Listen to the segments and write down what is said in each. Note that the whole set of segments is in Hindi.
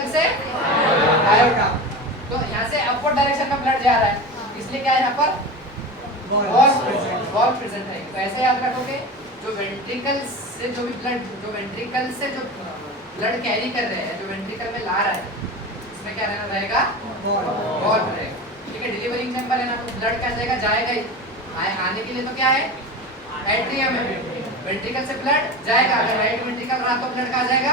वेंट्रिकल से आयोटा। तो यहाँ से अपवर्ड डायरेक्शन में ब्लड जा रहा है, इसलिए क्या है यहाँ पर वॉल्व प्रेजेंट है। तो ऐसे याद रखोगे, जो वेंट्रिकल से जो भी ब्लड, जो वेंट्रिकल से जो ब्लड कैरी कर रहे हैं, जो वेंट्रिकल में ला रहा है, इसमें क्या रहना रहेगा, वॉल्व रहेगा। ठीक है, डिलीवरिंग चैम्बर है ना, तो ब्लड क्या जाएगा ही, आने के लिए तो क्या है, एट्रियम है, वेंट्रिकल से ब्लड जाएगा। अगर राइट वेंट्रिकल रहा तो ब्लड कहाँ जाएगा,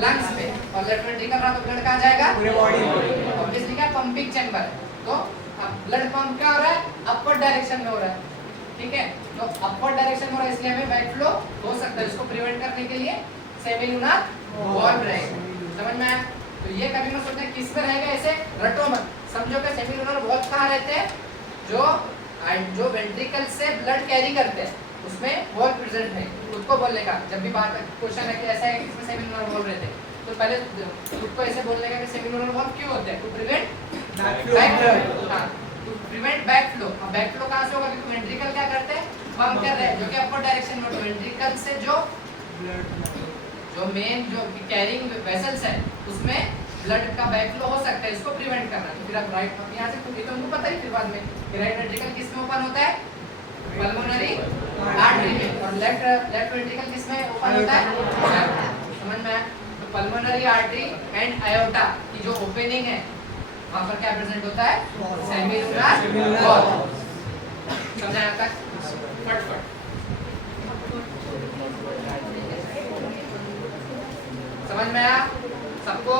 लंग्स में, और लेफ्ट वेंट्रिकल रहा तो ब्लड कहाँ जाएगा, पूरे बॉडी में। ऑब्वियसली क्या पंपिंग चैम्बर है, तो अब ब्लड पंप क्या हो रहा है, अपवर्ड डायरेक्शन में हो रहा है। ठीक है, तो अपवर्ड डायरेक्शन में हो रहा है, इसलिए हमें बैक फ्लो हो सकता है। इसको प्रिवेंट करने के लिए सेमिलुनर वॉल्व रहेगा। समझ में आया? तो ये कभी मत सोचना किस में रहेगा, ऐसे रटो मत। समझो कि सेमिलुनर वॉल्व कहाँ रहते हैं, जो वेंट्रिकल से ब्लड कैरी करते हैं, उसमें वॉल्व प्रेजेंट है। खुद को बोलने का, जब भी बात क्वेश्चन है कि ऐसा है कि इसमें सेमिलुनर वॉल्व रहते हैं, तो पहले खुद को ऐसे बोलने का कि सेमिलुनर वॉल्व क्यों होते हैं, टू प्रिवेंट बैक फ्लो। हां, टू प्रिवेंट बैक फ्लो। अब बैक फ्लो कहां से होगा, क्योंकि वेंट्रिकल क्या करते हैं, पंप कर रहे हैं, जो कि अपवर्ड डायरेक्शन में। वेंट्रिकल से जो मेन जो कैरिंग वेसल्स है, उसमें ब्लड का बैक फ्लो हो सकता है, इसको प्रिवेंट करना। तो फिर आप राइट, यहां से तो उनको पता ही, फिर बाद में राइट वेंट्रिकल किस में ओपन होता है, पल्मोनरी आर्टरी में, और लेफ्ट वेंट्रिकल किस में ओपन होता है, समझ में आया? तो पल्मोनरी आर्टरी एंड आयोटा की जो ओपनिंग है, वहां पर क्या प्रेजेंट होता है, सेमिलुनर वॉल्व। समझा यहाँ तक? फटफट समझ में आया सबको?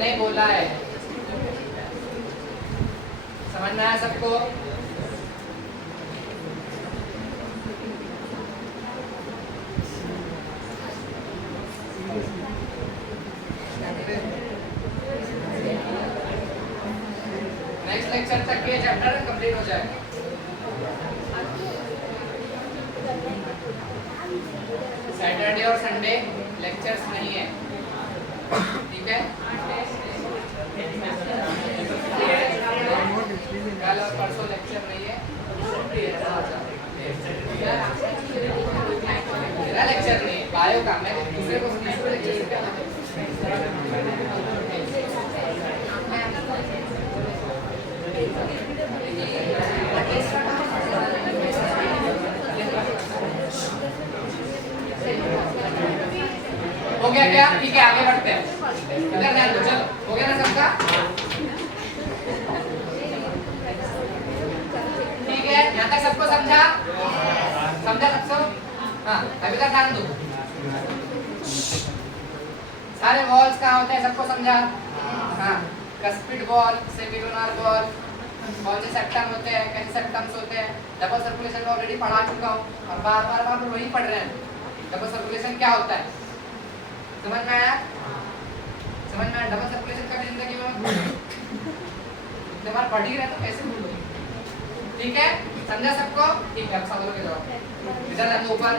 नहीं बोला है, समझ में आया सबको? नेक्स्ट लेक्चर तक ये चैप्टर कंप्लीट हो जाएगा। सैटरडे और संडे लेक्चर्स नहीं है, ठीक है? कल और परसों लेक्चर नहीं है, मेरा लेक्चर नहीं है, बायो का। मैं दूसरे को लेक्चर हो गया क्या? ठीक है, आगे बढ़ते हैं। इधर ध्यान दो, चलो हो गया ना सबका? ठीक है, यहाँ तक सबको समझा? समझा सबको? हाँ, अभी तक ध्यान दो। सारे वॉल्स कहाँ होते हैं, सबको समझा? हाँ, कस्पिड वॉल, सेमिलुनर वॉल, कौन से सेप्टम होते हैं, कैसे सेप्टम्स होते हैं, डबल सर्कुलेशन में ऑलरेडी पढ़ा चुका हूँ, और बार बार वही पढ़ रहे हैं। डबल सर्कुलेशन क्या होता है, समझ में आया? समझ में आया? डबल सर्कुलेशन कभी जिंदगी में जब बार पढ़ ही रहे तो कैसे भूलोगे? ठीक है, समझा सबको? ठीक है, अब सवालों के जवाब इधर आते ऊपर।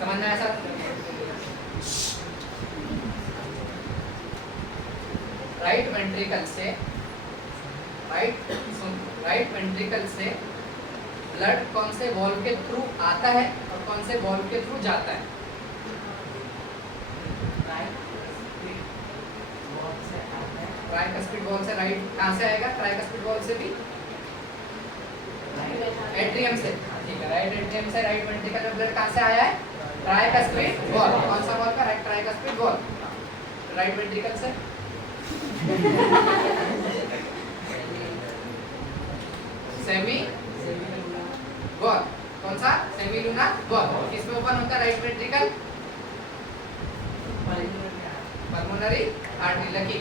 समझ में आया सब? राइट वेंट्रिकल से ब्लड कौन से वॉल्व के थ्रू आता है और कौन से वॉल्व के थ्रू जाता है? ट्राइकस्पिड वॉल्व से राइट कहां से आएगा? ट्राइकस्पिड वॉल्व से भी एट्रियम से। ठीक है, राइट एट्रियम से राइट वेंट्रिकल में ब्लड कहां से आया है? Tricuspid valve. कौन सा वॉल्व का? Right tricuspid valve. Right ventricle से सेमी वॉल, कौन सा? Semi Luna wall. किसमें ओपन होता है right ventricle? Pulmonary artery. Lucky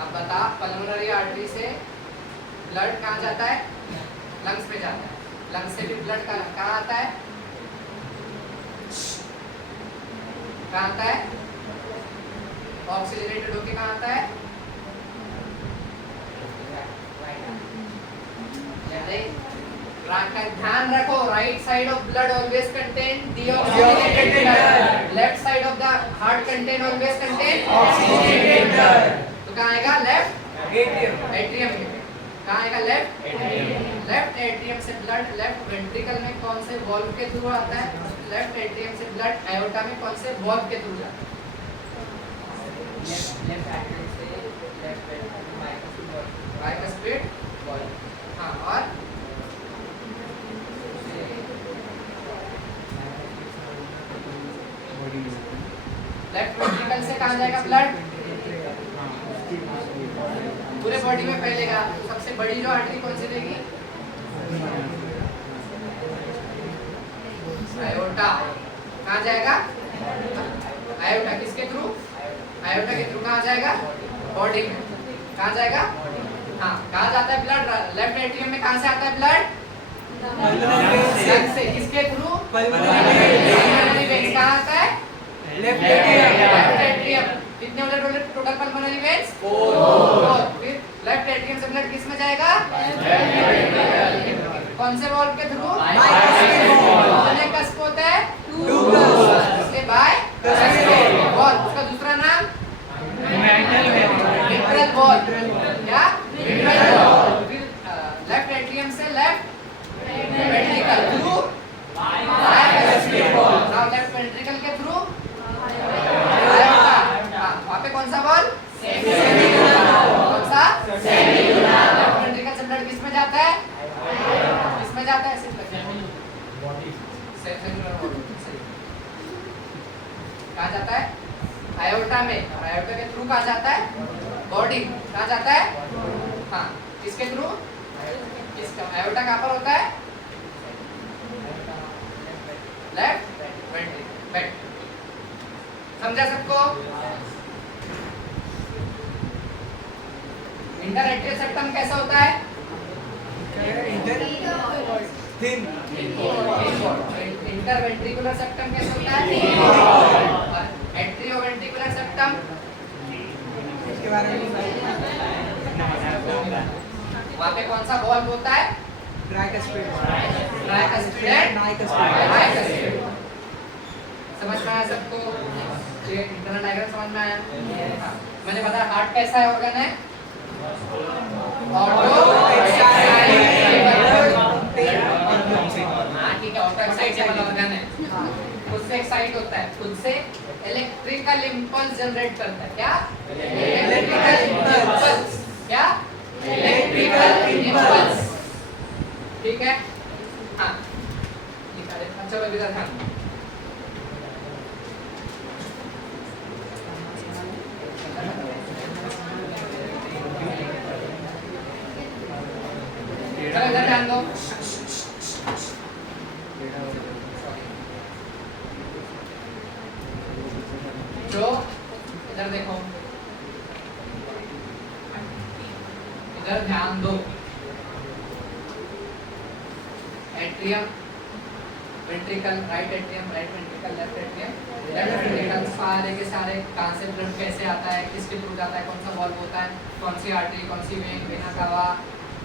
अब बता, पल्मोनरी आर्टरी से ब्लड कहाँ जाता है? लंग्स में जाता है। लंग्स से भी ब्लड कहाँ आता है? कहाँ आता है? ऑक्सीजनेटेड होके कहाँ आता है? ध्यान रखो, right side of blood always contain deoxygenated blood, left side of the heart contain always contain oxygenated blood. तो कहाँ आएगा? Left atrium. कहाँ आएगा? लेफ्ट एट्रियम से ब्लड लेफ्ट वेंट्रिकल में कौन से वॉल्व के थ्रू आता है? लेफ्ट एट्रियम से ब्लड एओर्टा में कौन से वॉल्व के थ्रू जाता है? लेफ्ट एट्रियम से लेफ्ट बाइकस्पिड वॉल्व। हाँ, और लेफ्ट वेंट्रिकल से कहाँ जाएगा ब्लड? पूरे बॉडी में फैलेगा। सबसे बड़ी जो आर्टरी कौन सी रहेगी? आयोटा। कहाँ जाएगा? आयोटा किसके थ्रू? आयोटा के थ्रू कहाँ जाएगा? बॉडी में। कहाँ जाएगा? हाँ, कहाँ जाता है ब्लड? लेफ्ट एट्रियम में कहाँ से आता है ब्लड? लंग से। किसके थ्रू? Pulmonary veins. कहाँ आता है? Left atrium. कितने होते टोटल पल्मोनरी वेन्स? 4। फिर लेफ्ट एट्रियम से ब्लड किस में जाएगा? कौन से वॉल्व के थ्रू? कितने कस्प होता है? 2 इसलिए बाइकस्पिड वॉल्व। उसका दूसरा नाम मिट्रल वॉल्व। क्या? Mitral valve. फिर लेफ्ट एट्रियम से left ventricle through bicuspid valve. Now left ventricle के थ्रू वहाँ पे कौन सा वॉल्व? कौन सा? लेफ्ट वेंट्रिकल से ब्लड किस में जाता है? किस में जाता है? कहाँ जाता है? आयोटा में। आयोटा के थ्रू कहाँ जाता है? बॉडी। कहाँ जाता है? हाँ, किसके थ्रू? किसका? आयोटा कहाँ पर होता है? Left ventricle. समझा सबको? इंटरएट्रियल सेप्टम कैसा होता है? इंटरवेंट्रिकुलर सेप्टम कैसा होता है? एट्रियोवेंट्रिकुलर सेप्टम इसके बारे में वहाँ पे कौन सा वॉल्व होता है? Tricuspid and bicuspid. समझ में आया सबको? ये इंटरनल डायग्राम समझ में आया? हाँ, मैंने बताया हार्ट कैसा है ऑर्गन है? ऑटो एक्साइटेबल ऑर्गन है। खुद से एक्साइट होता है, खुद से इलेक्ट्रिकल इंपल्स जनरेट करता है। क्या? Electrical impulse. क्या? Electrical impulse. ठीक है? हाँ, चलो इधर ध्यान। चलो इधर ध्यान दो। जो इधर देखो, इधर ध्यान दो। Atrium, ventricle, right atrium, right ventricle, left atrium, left ventricle. सारे के सारे कहाँ से ब्लड कैसे आता है, किसके थ्रू जाता है, कौन सा वॉल्व होता है, कौन सी आर्टरी, कौन सी vein, vena cava,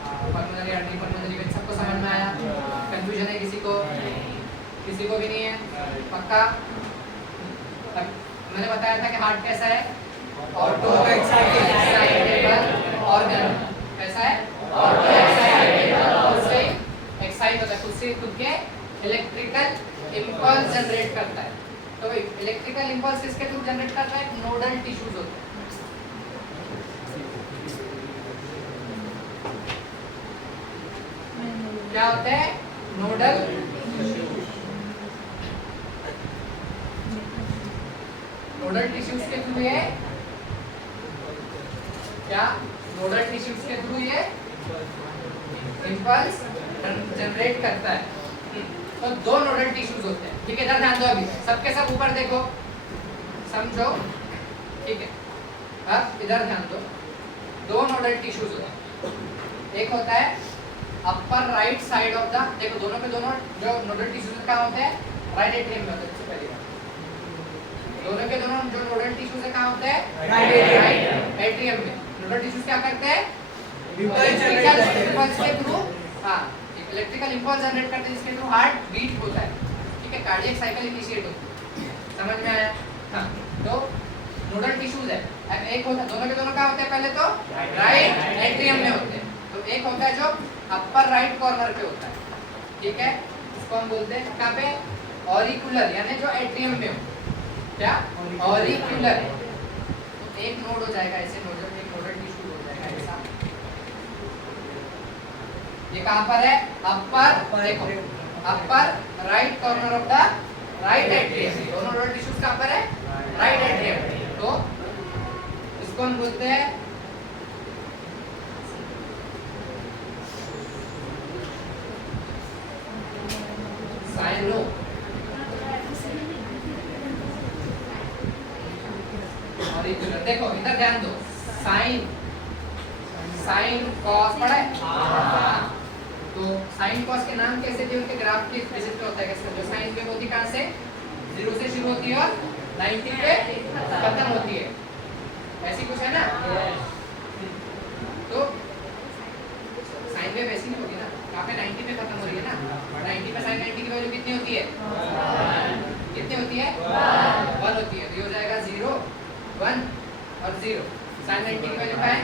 pulmonary artery, pulmonary vein. सबको समझ में आया? कंफ्यूजन है किसी को? किसी को भी नहीं है? पक्का? मैंने बताया था कि हार्ट कैसा है? Auto excitable organ. कैसा है? Auto excitable. खुद से एक्साइट होता है, खुद से खुद के इलेक्ट्रिकल इंपल्स जनरेट करता है। तो इलेक्ट्रिकल इंपल्स किसके थ्रू जनरेट करता है? नोडल टिश्यूज होते हैं। क्या होते हैं? नोडल नोडल टिश्यूज के थ्रू ये क्या नोडल टिश्यूज के थ्रू ये इम्पल्स जनरेट करता है। तो दो नोडल टिश्यूज होते हैं, ठीक है। इधर ध्यान दो, अभी सबके सब ऊपर देखो, समझो, ठीक है। अब इधर ध्यान दो, दो नोडल टिश्यूज होते हैं। एक होता है upper right side of the, देखो दोनों के दोनों जो नोडल टिश्यूज कहाँ होते हैं, राइट एट्रियम में होते हैं। सबसे पहली बात, दोनों के दोनों जो नोडल टिश्यूज कहाँ होते हैं, राइट एट्रियम में। नोडल टिश्यूज क्या करते हैं, इम्पल्स के थ्रू, हाँ, इलेक्ट्रिकल इम्पल्स जनरेट करते हैं, जिसके थ्रू हार्ट बीट होता है, ठीक है, कार्डियक साइकिल इनिशिएट होती है। समझ में आया? हाँ, तो नोडल टिश्यूज है। अब एक होता है, दोनों के दोनों क्या होते हैं, पहले तो राइट एट्रियम में होते हैं। तो एक होता है जो अपर राइट कॉर्नर पे होता है, ठीक है, इसको हम बोलते हैं कहाँ पे, ऑरिकुलर, यानी जो एट्रियम में हो, क्या ऑरिकुलर। तो एक नोड हो जाएगा ऐसे, नोडल, एक नोडल टिश्यू हो जाएगा ऐसा। ये कहाँ पर है, अपर, देखो अपर right corner of the right atrium. दोनों नोडल टिश्यूज कहाँ पर है, राइट एट्रियम। तो इसको हम बोलते हैं साइनो, ऑरिकुलर। देखो इधर ध्यान दो, साइन, साइन कॉस पढ़ा है। तो साइन कॉस के नाम कैसे थे, उनके ग्राफ के बेसिस पे होता है। कैसे, जो साइन वेव होती कहाँ से, 0 से शुरू होती है और 90 पे खत्म होती है, ऐसी कुछ है ना। तो साइन वेव ऐसी नहीं होगी ना, यहाँ पे 90 पे खत्म हो रही है ना। 90 पे साइन 90 की वैल्यू कितनी होती है, कितनी होती है, 1 होती है। तो ये हो जाएगा 0 1 और 0। साइन 90 की वैल्यू क्या है,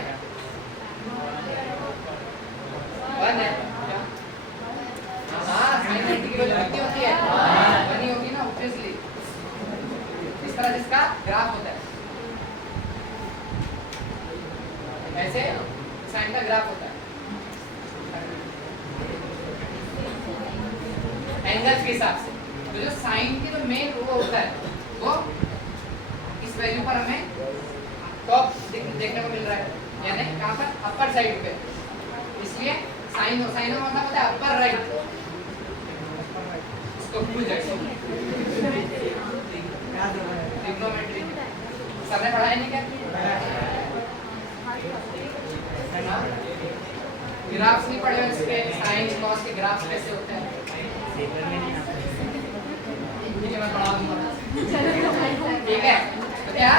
1 है। हाँ, साइन 90 की वैल्यू कितनी होती है, 1 ही होगी ना, ऑब्वियसली। इस तरह जिसका ग्राफ होता है, ऐसे साइन का ग्राफ होता है एंगल्स के हिसाब से। तो जो साइन की जो मेन वो होता है, वो इस वैल्यू पर हमें टॉप देखने को मिल रहा है, यानी कहाँ पर, अपर साइड पे। इसलिए साइन, साइन का मतलब होता है अपर राइट। इसको भूल जाइए, ट्रिग्नोमेट्री सर ने पढ़ाया नहीं क्या, ग्राफ्स नहीं पढ़े इसके, साइन कॉस के ग्राफ्स कैसे होते हैं, ठीक है मैं पढ़ा दूंगा, ठीक है। तो क्या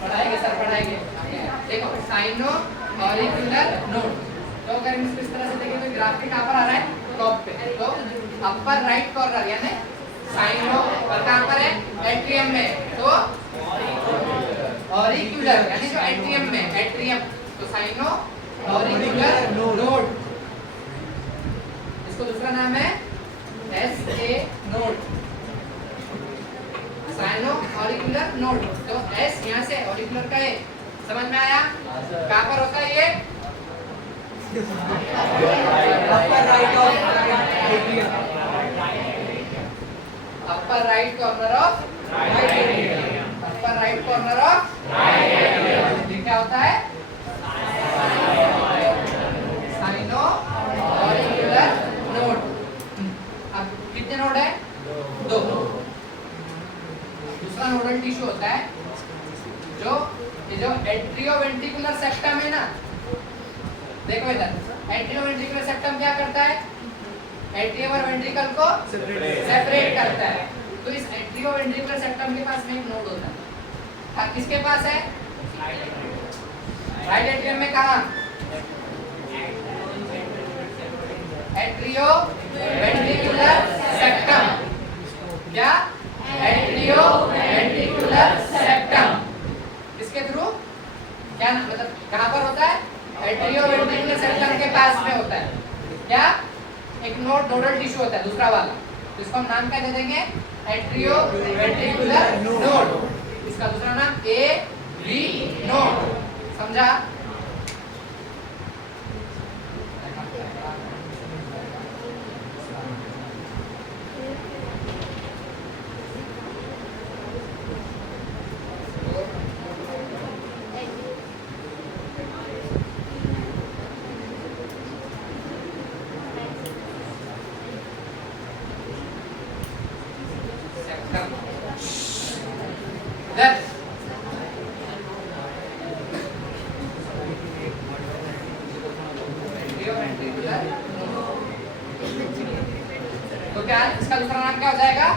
पढ़ाएंगे सर, पढ़ाएंगे। देखो साइनो ऑरिकुलर नोड, तो अगर हम इस तरह से देखें तो ग्राफ के कहाँ पर आ रहा है, टॉप पे। तो अपर राइट कॉर्नर यानी साइनो, और कहाँ पर है, एट्रियम में। तो ऑरिकुलर यानी जो एट्रियम में, एट्रियम, तो साइनो ऑरिकुलर नोड। इसको दूसरा नाम है SA node, sino auricular node. तो S यहाँ से ऑरिकुलर का है, समझ में आया? कहाँ पर होता है ये, upper right upper right corner of right atrium, upper right corner of right atrium. ये क्या होता है, साइनो ऑरिकुलर नोड। अब कितने नोड है, 2। दूसरा नोडल टिश्यू होता है जो ये जो एट्रियोवेंट्रिकुलर सेप्टम है ना, देखो इधर, एट्रियोवेंट्रिकुलर सेप्टम क्या करता है, एट्रियम और वेंट्रिकल को सेपरेट करता है। तो इस एट्रियोवेंट्रिकुलर सेप्टम के पास में एक नोड होता है। हाँ, किसके पास है, राइट एट्रियम में। कहाँ, एट्रियोवेंट्रिकुलर सेप्टम, क्या, एट्रियोवेंट्रिकुलर सेप्टम। इसके थ्रू क्या मतलब कहाँ पर होता है, एट्रियोवेंट्रिकुलर सेप्टम के पास में होता है। क्या, एक नोडल टिश्यू होता है दूसरा वाला, तो इसको हम नाम क्या दे देंगे, एट्रियोवेंट्रिकुलर नोड। इसका दूसरा नाम AV नोड, समझा? इधर तो क्या इसका दूसरा नाम क्या हो जाएगा?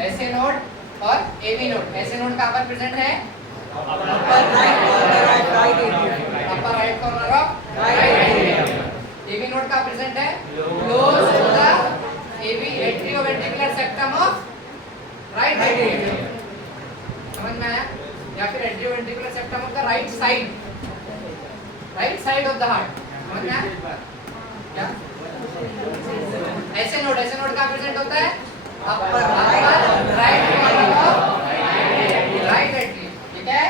ऐसे नोड और एबी नोड। ऐसे नोड कहां पर प्रेजेंट है? Upper right corner of right. AB node का प्रेजेंट है close to the AB atrioventricular septum of right. समझ में आया? या फिर atrioventricular septum of the right side of the heart. समझ में आया क्या? ऐसे नोड कहां प्रेजेंट होता है? Upper right corner of right atrium. ठीक है,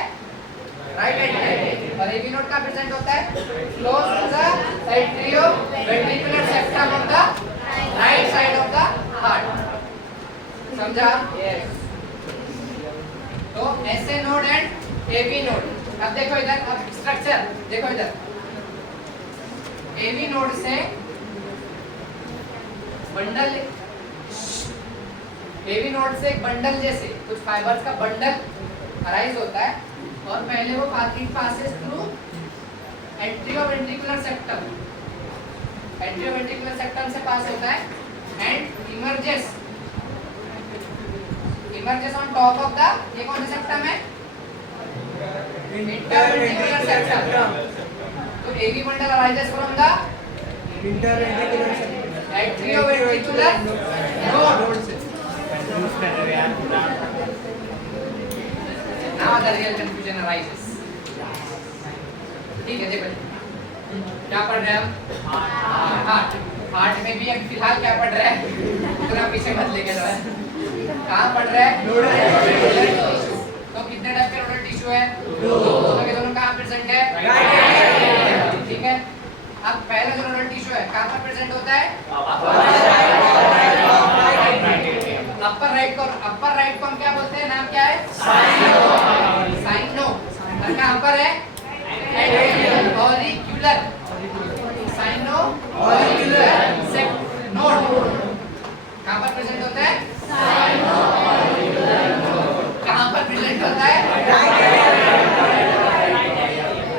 राइट एट्रियम। और एबी नोड कहां प्रेजेंट होता है? Close to the atrioventricular septum of the right side of the heart. समझा? यस। तो ऐसे नोड एंड एबी नोड। अब देखो इधर, अब स्ट्रक्चर देखो इधर। एबी नोड से बंडल, एबी नोड से एक बंडल जैसे कुछ फाइबर्स का बंडल अराइज होता है और पहले वो पासेस थ्रू एट्रियोवेंट्रिकुलर सेप्टम से पास होता है and emerges on top of the, ये कौन सा सेप्टम है? Interventricular septum. तो AB bundle arises from the interventricular atrioventricular node. Now the real confusion arises. ठीक है, देखो क्या पढ़ रहे हैं हम? हार्ट में भी हम फिलहाल क्या पढ़ रहे हैं? इतना पीछे मत लेके जाओ। कहाँ पढ़ रहे हैं? तो कितने टाइप के नोडल टिश्यू है? दोनों के दोनों कहाँ प्रेजेंट है? ठीक है। अब पहला जो नोडल टिश्यू है कहाँ पर प्रेजेंट होता है? अपर राइट को हम क्या बोलते हैं? नाम क्या है? साइनो। और कहाँ पर है? ऑरिक्यूलर। साइनो ऑरिक्यूलर नोड कहाँ पर प्रेजेंट होता है? कहाँ पर प्रेजेंट होता है?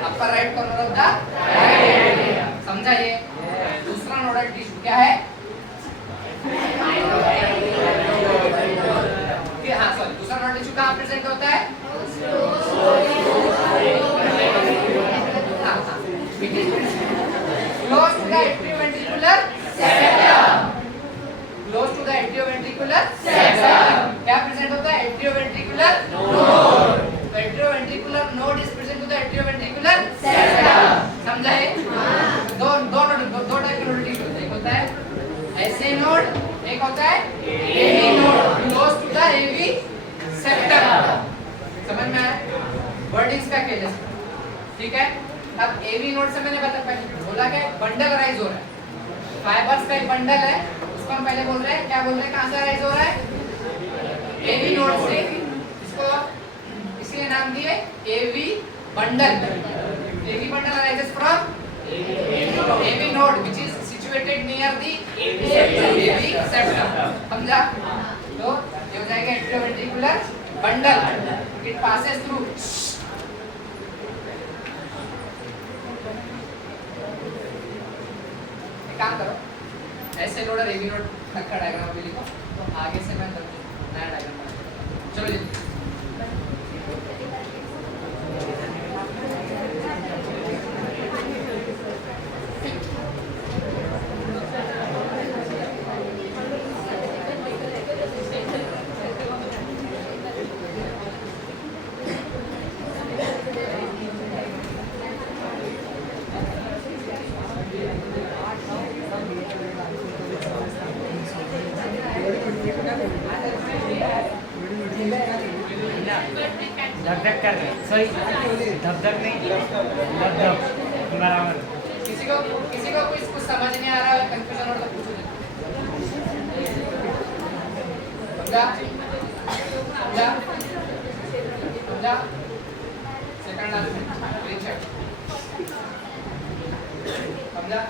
Upper right corner of the right. समझा ये? दूसरा नोडल टिश्यू क्या है? दूसरा नोडल टिश्यू कहाँ प्रेजेंट होता है? Close to the atrioventricular septum. Close to the atrioventricular septum. क्या प्रेजेंट होता है? atrioventricular node. तो atrioventricular node is present to the atrioventricular septum. समझा है? दो टाइप के नोड टिश्यू एक होता है ऐसे नोड, एक होता है AB node close to the AB septum. समझ में आया? वर्डिंग्स का केस। ठीक है। अब एबी नोड से मैंने बोला कि बंडल अराइज हो रहा है, फाइबर्स का एक बंडल है, उसको हम पहले बोल रहे हैं, क्या बोल रहे हैं? कहां से अराइज हो रहा है? एबी नोड से। इसको इसलिए नाम दिए AB bundle. AB bundle arises from AB node which is situated near the AB septum. समझा? तो ये हो जाएगा atrioventricular bundle. It passes through. काम करो, ऐसे नोड और एबी नोड तक का डायग्राम अभी लिखो, तो आगे से मैं नया डायग्राम बनाऊंगा। चलो लिखो। धक कर रहे सॉरी धक नहीं धक बराबर। किसी को कुछ समझ नहीं आ रहा है, कंफ्यूजन हो तो पूछो। समझा? पकड़ना नीचे समझा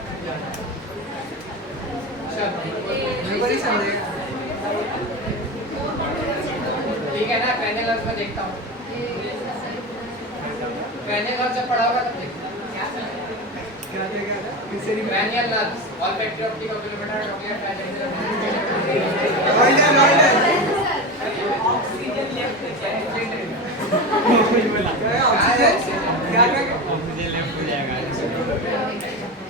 ठीक है ना पहले लफ्ज में देखता हूँ पहले लफ्ज जब पढ़ा होगा तब देखता cranial nerves all factor of kilometer nuclear trajectory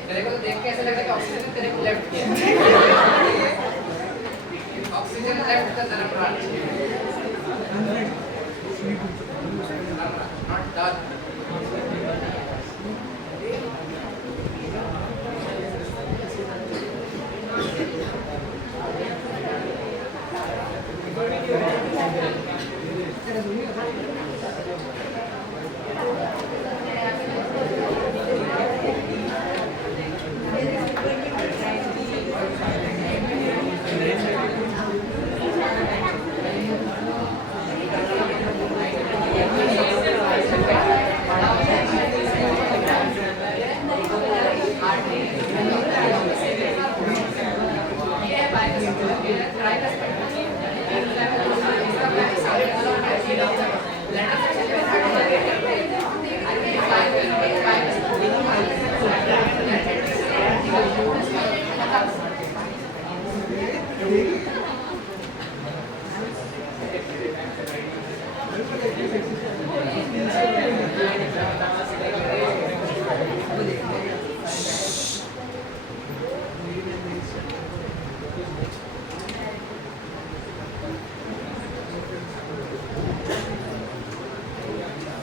तेरे को तो देख के ऐसा लग रहा है कि ऑक्सीजन तेरे को लेफ्ट किया oxygen left the nerve branch not done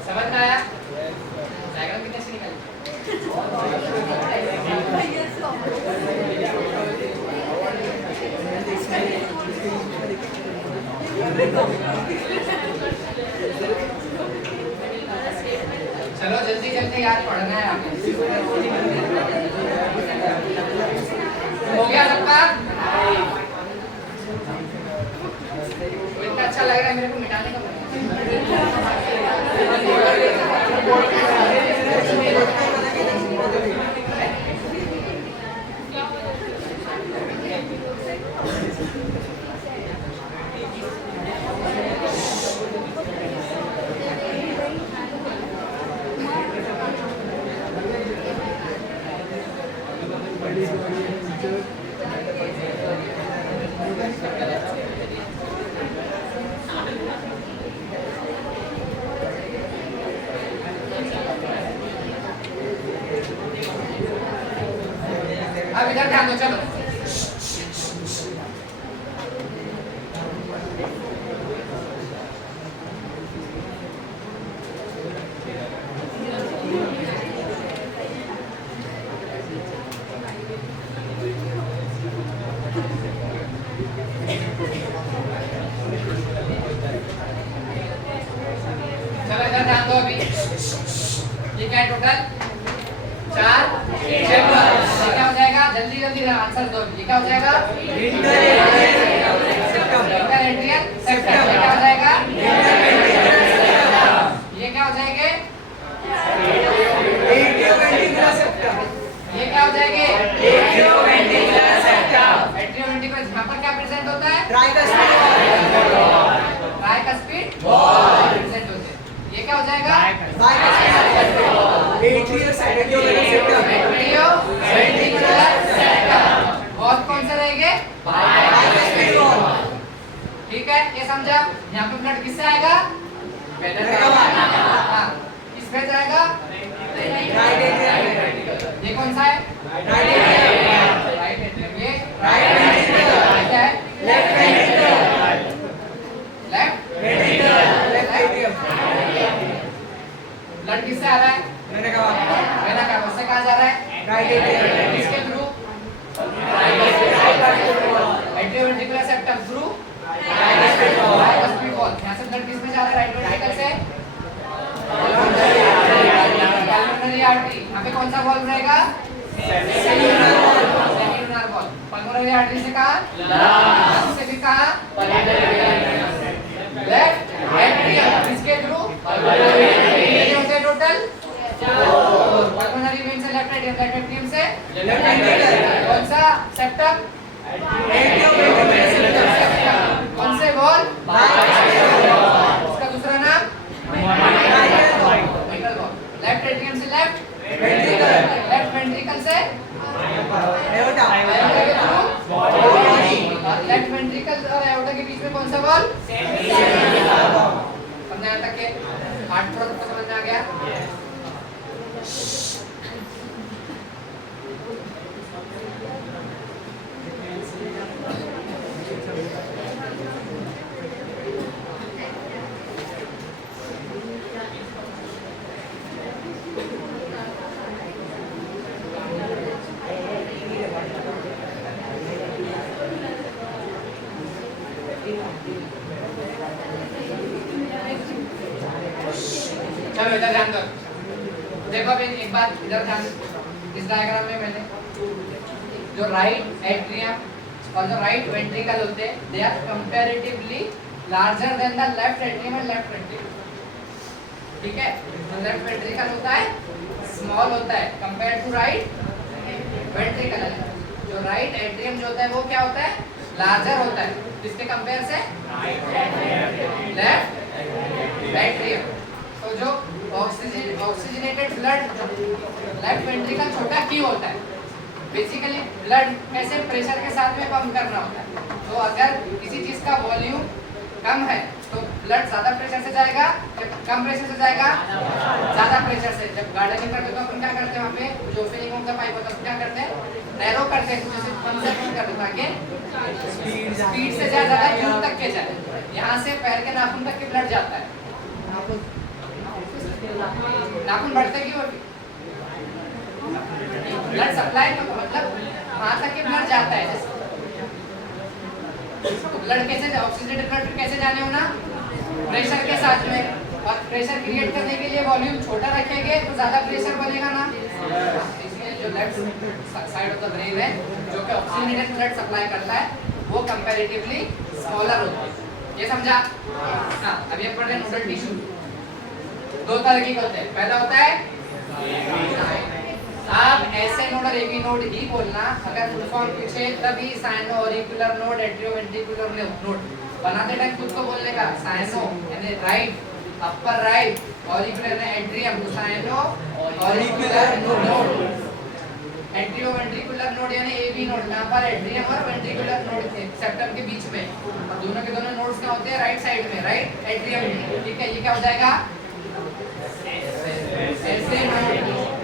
समझ में आया डायग्राम कितने से निकाली चलो जल्दी जल्दी यार पढ़ना है आपको हो गया सबका इतना अच्छा लग रहा है मेरे को मिटाने का अब इधर ध्यान दो चलो चलो इधर ध्यान दो अभी ये क्या है टोटल 4 चैप्टर ये क्या हो जाएगा जल्दी जल्दी आंसर दो ये क्या हो जाएगा इंटरएट्रियल सेप्टम ये क्या हो जाएगा ये क्या हो जाएंगे एट्रियोवेंट्रिकुलर सेप्टम ये क्या हो जाएंगे एट्रियोवेंट्रिकुलर सेप्टम एट्रियोवेंट्रिकुलर यहां पर क्या प्रेजेंट होता है ट्राइकस्पिड बॉल प्रेजेंट होते हैं ये क्या हो जाएगा एट्रियोवेंट्रिकुलर सेप्टम बहुत कौन से रहेंगे बाइकस्पिड बॉल ठीक है ये समझा यहां पे ब्लड किससे आएगा हां किससे जाएगा राइट एट्रियम ये कौन सा है राइट एट्रियम ये राइट एट्रियम है लेफ्ट एट्रियम ब्लड किससे आ रहा है वेना का उससे कहां जा रहा है राइट एट्रियम किसके through atrioventricular septum through bicuspid ball यहां से ब्लड किस में जा रहा है राइट वेंट्रिकल से पल्मोनरी आर्टरी यहां पे कौन सा वॉल्व रहेगा सेमिलुनर वॉल्व पल्मोनरी आर्टरी से कहां लंग्स से फिर कहां लेफ्ट एट्रियम किसके थ्रू ये होते हैं टोटल पल्मोनरी वेन से लेफ्ट एट्रियम से कौन सा सेप्टम? कौन से वॉल? उसका दूसरा नाम मिडल वॉल। लेफ्ट एट्रियम से लेफ्ट वेंट्रिकल से लेफ्ट वेंट्रिकल और एओर्टा के बीच में कौन सा वॉल? समझ तक के हार्ट प्रोसेस समझ में आ गया? चलो इधर ध्यान दो। देखो अभी एक बात इधर ध्यान, इस डायग्राम में मैंने जो राइट एट्रियम और जो राइट वेंट्रिकल होते हैं they are comparatively larger than the left atrium and left ventricle. ठीक है, जो लेफ्ट वेंट्रिकल होता है स्मॉल होता है कंपेयर टू राइट वेंट्रिकल। जो राइट एट्रियम जो होता है वो क्या होता है? लार्जर होता है। किसके कंपेयर से? Left atrium. तो जो ऑक्सीजनेटेड ब्लड लेफ्ट वेंट्रिकल छोटा क्यों होता है? बेसिकली ब्लड कैसे प्रेशर के साथ में पंप करना होता है। तो अगर किसी चीज का वॉल्यूम कम है तो ब्लड ज्यादा प्रेशर से जाएगा या कम प्रेशर से जाएगा? ज्यादा प्रेशर से। जब गार्डनिंग करते तो अपन क्या करते हैं? वहाँ पे जो फिलिंग ऑफ द पाइप होता है क्या करते हैं? नैरो करते हैं, जैसे कंसेप्ट करते हैं ताकि स्पीड से ज्यादा दूर तक के जाए। यहाँ से पैर के नाखून तक के ब्लड जाता है। नाखून बढ़ते क्यों? ब्लड सप्लाई तो मतलब वहां तक के ब्लड जाता है। तो ब्लड कैसे ऑक्सीजनेटेड ब्लड कैसे जाने होना? प्रेशर के साथ में। और प्रेशर क्रिएट करने के लिए वॉल्यूम छोटा रखेंगे तो ज्यादा प्रेशर बनेगा ना। इसलिए जो left side of the brain है जो कि ऑक्सीजनेटेड ब्लड सप्लाई करता है वो कंपैरेटिवली स्मॉलर होता है। ये समझा? हाँ, अभी अपन पढ़ रहे हैं नोडल टिश्यू। दो तरह के होते हैं। पहला होता है आप ऐसे नोड और एवी नोड ही बोलना। अगर फुल फॉर्म पूछे तभी sino auricular node atrioventricular node बनाते टाइम खुद को बोलने का। साइनो यानी राइट अपर राइट, ऑरिकुलर यानी एट्रियम तो sino auricular node, atrioventricular node यानी एवी नोड। यहाँ पर एट्रियम और वेंट्रिकुलर नोड थे सेप्टम के बीच में। और दोनों के दोनों नोड्स क्या होते हैं? राइट साइड में, राइट एट्रियम में। ठीक है, ये क्या हो जाएगा? ऐसे नोड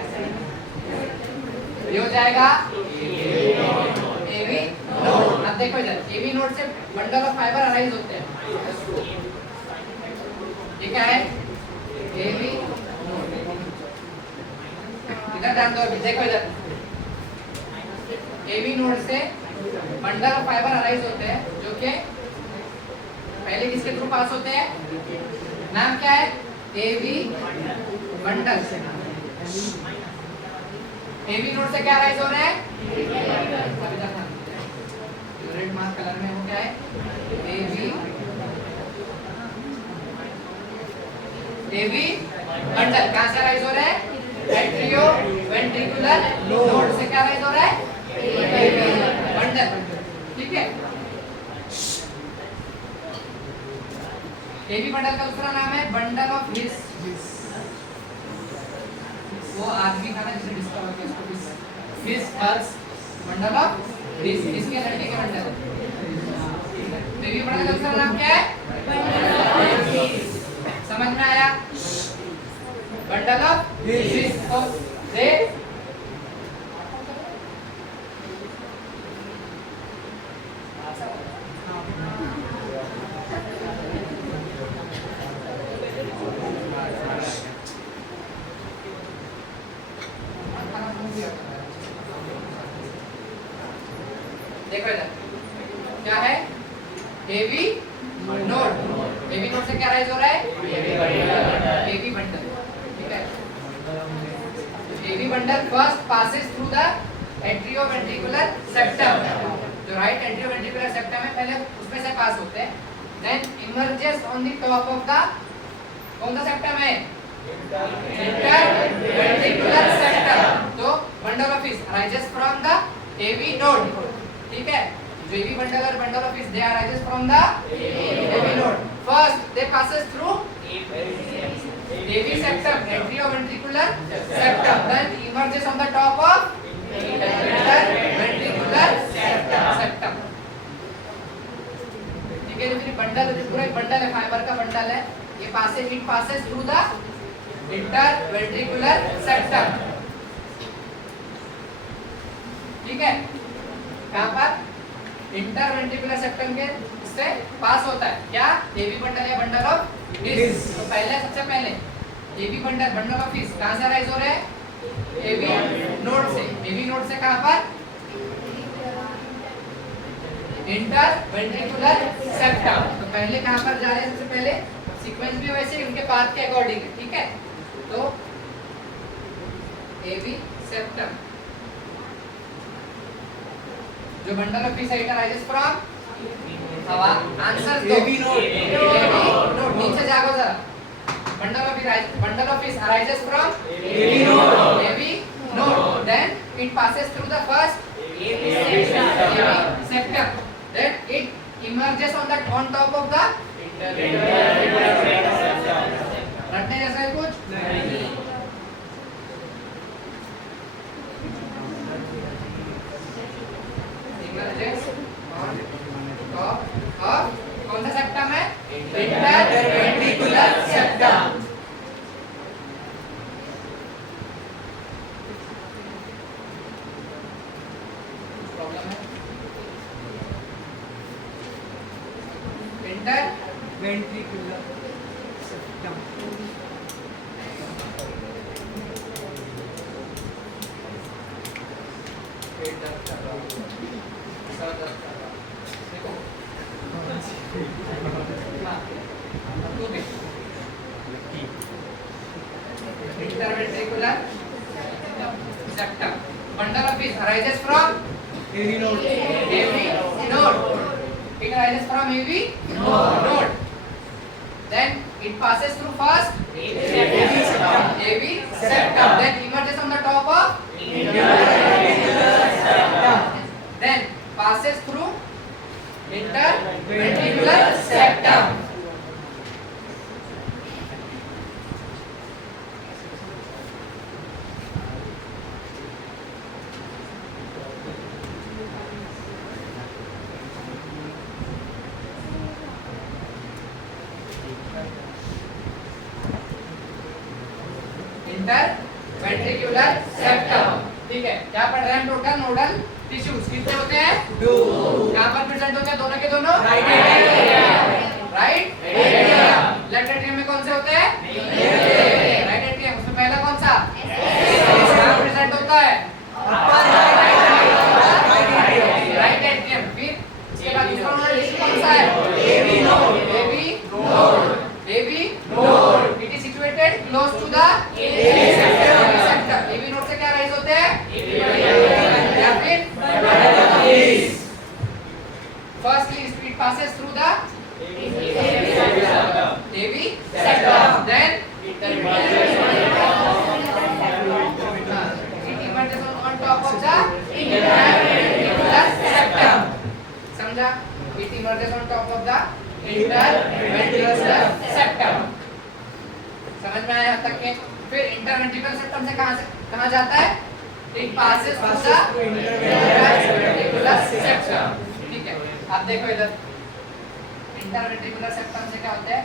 ये हो जाएगा एवी नोड। अब देखो इधर एवी नोड से बंडल ऑफ फाइबर अराइज होते हैं। ये क्या है? AV node. इधर ध्यान दो, देखो इधर एवी नोड से बंडल ऑफ फाइबर अराइज होते हैं जो कि पहले किसके थ्रू पास होते हैं? नाम क्या है? एवी बंडल से। एवी नोड से क्या अराइज हो रहा है? रेड मार्क कलर में वो क्या है? AV bundle. कहां से अराइज हो रहा है? एट्रियोवेंट्रिकुलर नोड से क्या अराइज हो रहा है? AV bundle. ठीक है, एवी बंडल का दूसरा नाम है बंडल ऑफ हिस। वो आदमी था ना जिसे डिस्कवर किया उसको हिस हर्स बंडल ऑफ हिस। इसके लड़के के बंडल। एवी बंडल का दूसरा नाम क्या है? समझ में आया? Bundle of his. तो दे देखो इधर क्या है? AV node. एवी नोड से क्या राइज हो रहा है? AV bundle. ठीक है, AV bundle first passes through the atrioventricular septum. जो राइट एट्रियोवेंट्रिकुलर सेप्टम है पहले उसमें से पास होते हैं, then emerges on the top of the कौन सा सेप्टम है? Interventricular septum. AV node. ठीक है, जो AV bundle or bundle of is they arises from the AV node. First they passes through AV septum, entry of ventricular septum, then emerges on the top of interventricular septum. ठीक है, जो फिर बंडल जो पूरा एक बंडल है, फाइबर का बंडल है, ये it passes through the interventricular septum. ठीक है, कहां पर इंटरवेंट्रिकुलर सेप्टम के से पास होता है क्या, एवी बंडल या बंडल ऑफ हिस. तो पहले सबसे पहले एवी बंडल ऑफ हिस कहां से राइज हो रहे हैं, एवी नोड से. एवी नोड से कहां पर, इंटरवेंट्रिकुलर सेप्टम. तो पहले कहां पर जा रहे हैं, सबसे पहले सीक्वेंस भी वैसे उनके पाथ के अकॉर्डिंग है. ठीक है, तो एवी सेप्टम जो bundle of his rises from, हवा आंसर दो. एवी नोड नीचे जागो जरा. Bundle of his arises from AV node, then it passes through the first AV septum, then it emerges on top of the रटने जैसा है कुछ नहीं. emerges on top of कौन सा सेप्टम है, इंटरवेंट्रिकुलर सेप्टम. प्रॉब्लम है, ventricular septum. पेट दर्द कर रहा है, सर दर्द कर रहा है, देखो हाँ, तू देख. Interventricular septum, bundle of his arises from AV node. AV node. It arises from AV node. Then it passes through first AV septum. Then emerges on the top of then passes through interventricular septum. Interventricular septum. ठीक है, क्या पढ़ रहे हैं, टोटल नोडल टिश्यूज कितने होते हैं, 2. कहां पर प्रेजेंट होते हैं, दोनों के दोनों राइट एट्रियम. लेफ्ट एट्रियम में कौन से होते हैं, राइट एट्रियम. उसमें पहला कौन सा कहां प्रेजेंट होता है, राइट एट्रियम. फिर इसके बाद दूसरा नोडल टिश्यू कौन सा है, AV node. It is situated close to the AV septum. AV node से क्या राइज होते हैं, या फिर firstly it passes through the AV septum, then it emerges on top of the interventricular septum. समझा, it emerges on top of the interventricular septum. समझ में आया तक के. फिर इंटरवेंट्रिकुलर सेप्टम से कहां जाता है, it passes through the interventricular septum. ठीक है, अब देखो इधर इंटरवेंट्रिकुलर सेप्टम से क्या होता है,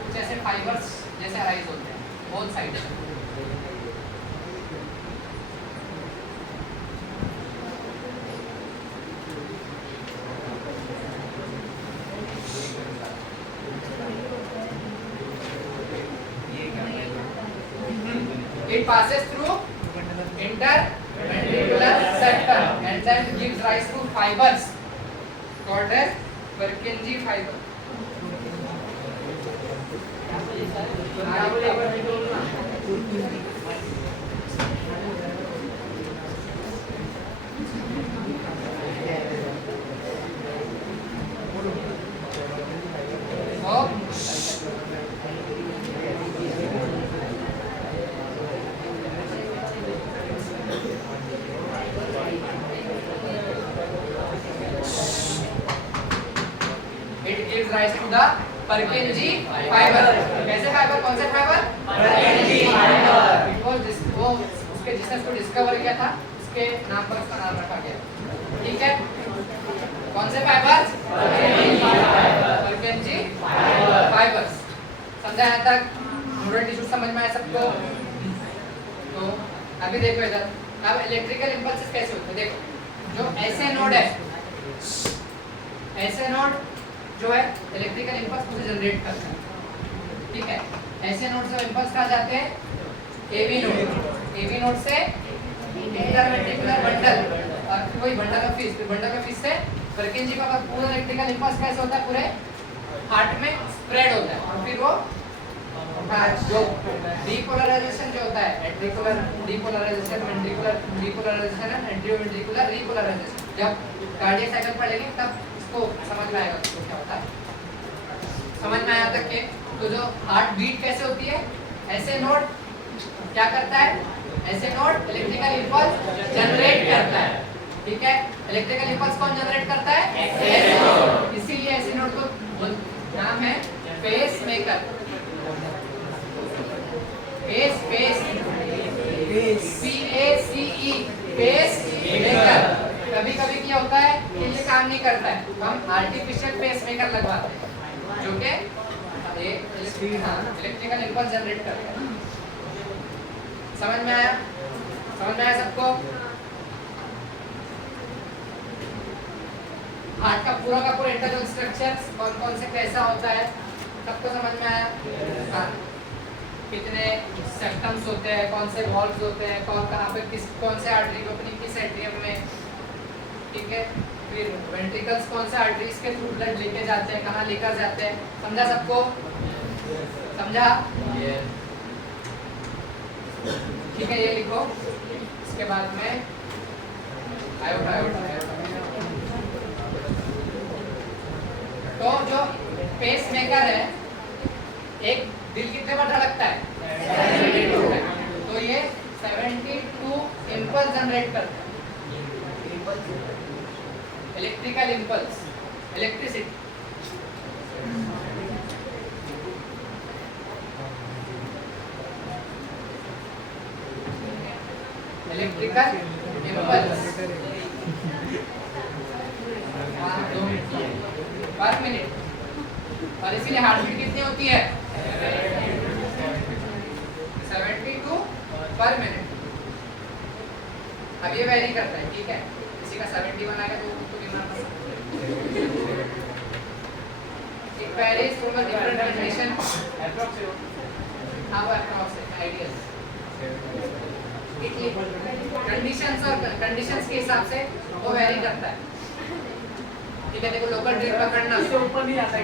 कुछ ऐसे फाइबर्स जैसे अराइज होते हैं बोथ साइड से. It passes through interventricular septum and then gives rise to fibers called as Purkinje fiber. gives rise to the Purkinje fiber. कैसे फाइबर? कौन सा फाइबर? Purkinje fiber. वो उसके जिसने इसको डिस्कवर किया था उसके नाम पर उसका नाम रखा गया। ठीक है, कौन से फाइबर्स? Purkinje fibres. समझा यहाँ तक? न्यूरल टिश्यू समझ में आया सबको? तो अभी देखो इधर, अब इलेक्ट्रिकल इंपल्सेस कैसे होते हैं देखो। जो ऐसे नोड है, ऐसे नोड जो है इलेक्ट्रिकल इंपल्स को जनरेट करता है। ठीक है, ऐसे नोड से इंपल्स कहाँ जाते हैं? AB node. एबी नोड से इंटरवेंट्रिकुलर बंडल और कोई बंडल ऑफ फिश, फिर बंडल ऑफ फिश से Purkinje का पूरा इलेक्ट्रिकल इंपल्स कैसे होता है? पूरे हार्ट में स्प्रेड होता है और फिर वो जो डीपोलराइजेशन जो होता है, ventricular depolarisation, ventricular depolarisation and atrioventricular repolarisation, जब कार्डियक साइकिल पढ़ेंगे तब इसको समझ में आएगा इसको क्या होता है। समझ में आया तक के? तो जो हार्ट बीट कैसे होती है, ऐसे नोड क्या करता है? ऐसे नोड इलेक्ट्रिकल इंपल्स जनरेट करता है। ठीक है, इलेक्ट्रिकल इंपल्स कौन जनरेट करता है? ऐसे नोड। इसीलिए ऐसे नोड को नाम है pacemaker. Pace PACE pacemaker. कभी कभी क्या होता है कि ये काम नहीं करता है, तो हम आर्टिफिशियल पेस मेकर लगवाते हैं जो कि इलेक्ट्रिकल इंपल्स जनरेट करता है। समझ में आया? समझ में आया सबको? हार्ट का पूरा इंटरनल स्ट्रक्चर्स कौन कौन से कैसा होता है सबको समझ में आया? हाँ, कितने सेप्टम्स होते हैं, कौन से वॉल्व्स होते हैं, कहाँ पे कौन से आर्टरी ओपनिंग किस एट्रियम में। ठीक है, फिर वेंट्रिकल्स कौन से आर्टरीज के थ्रू ब्लड लेके जाते हैं, कहाँ लेकर जाते हैं। समझा सबको? समझा? ठीक है, ये लिखो। इसके बाद में आयोटा। तो जो पेस मेकर है, एक दिल कितने बार धड़कता है? 72 है। तो ये 72 इंपल्स जनरेट करता है। Electrical impulse, electricity. Electrical impulse पर मिनट, और इसीलिए हार्ट बीट कितनी होती है? 72 पर मिनट। अब ये वेरी करता है। ठीक है, किसी का 71 आ गया तो बीमार पड़ सकता है। It varies from a different condition. हाँ, वो approximate ideas। कंडीशंस और कंडीशंस के हिसाब से वो वेरी करता है। ठीक है, देखो लोकल ट्रेन पकड़ना, ऊपर नहीं जाता है,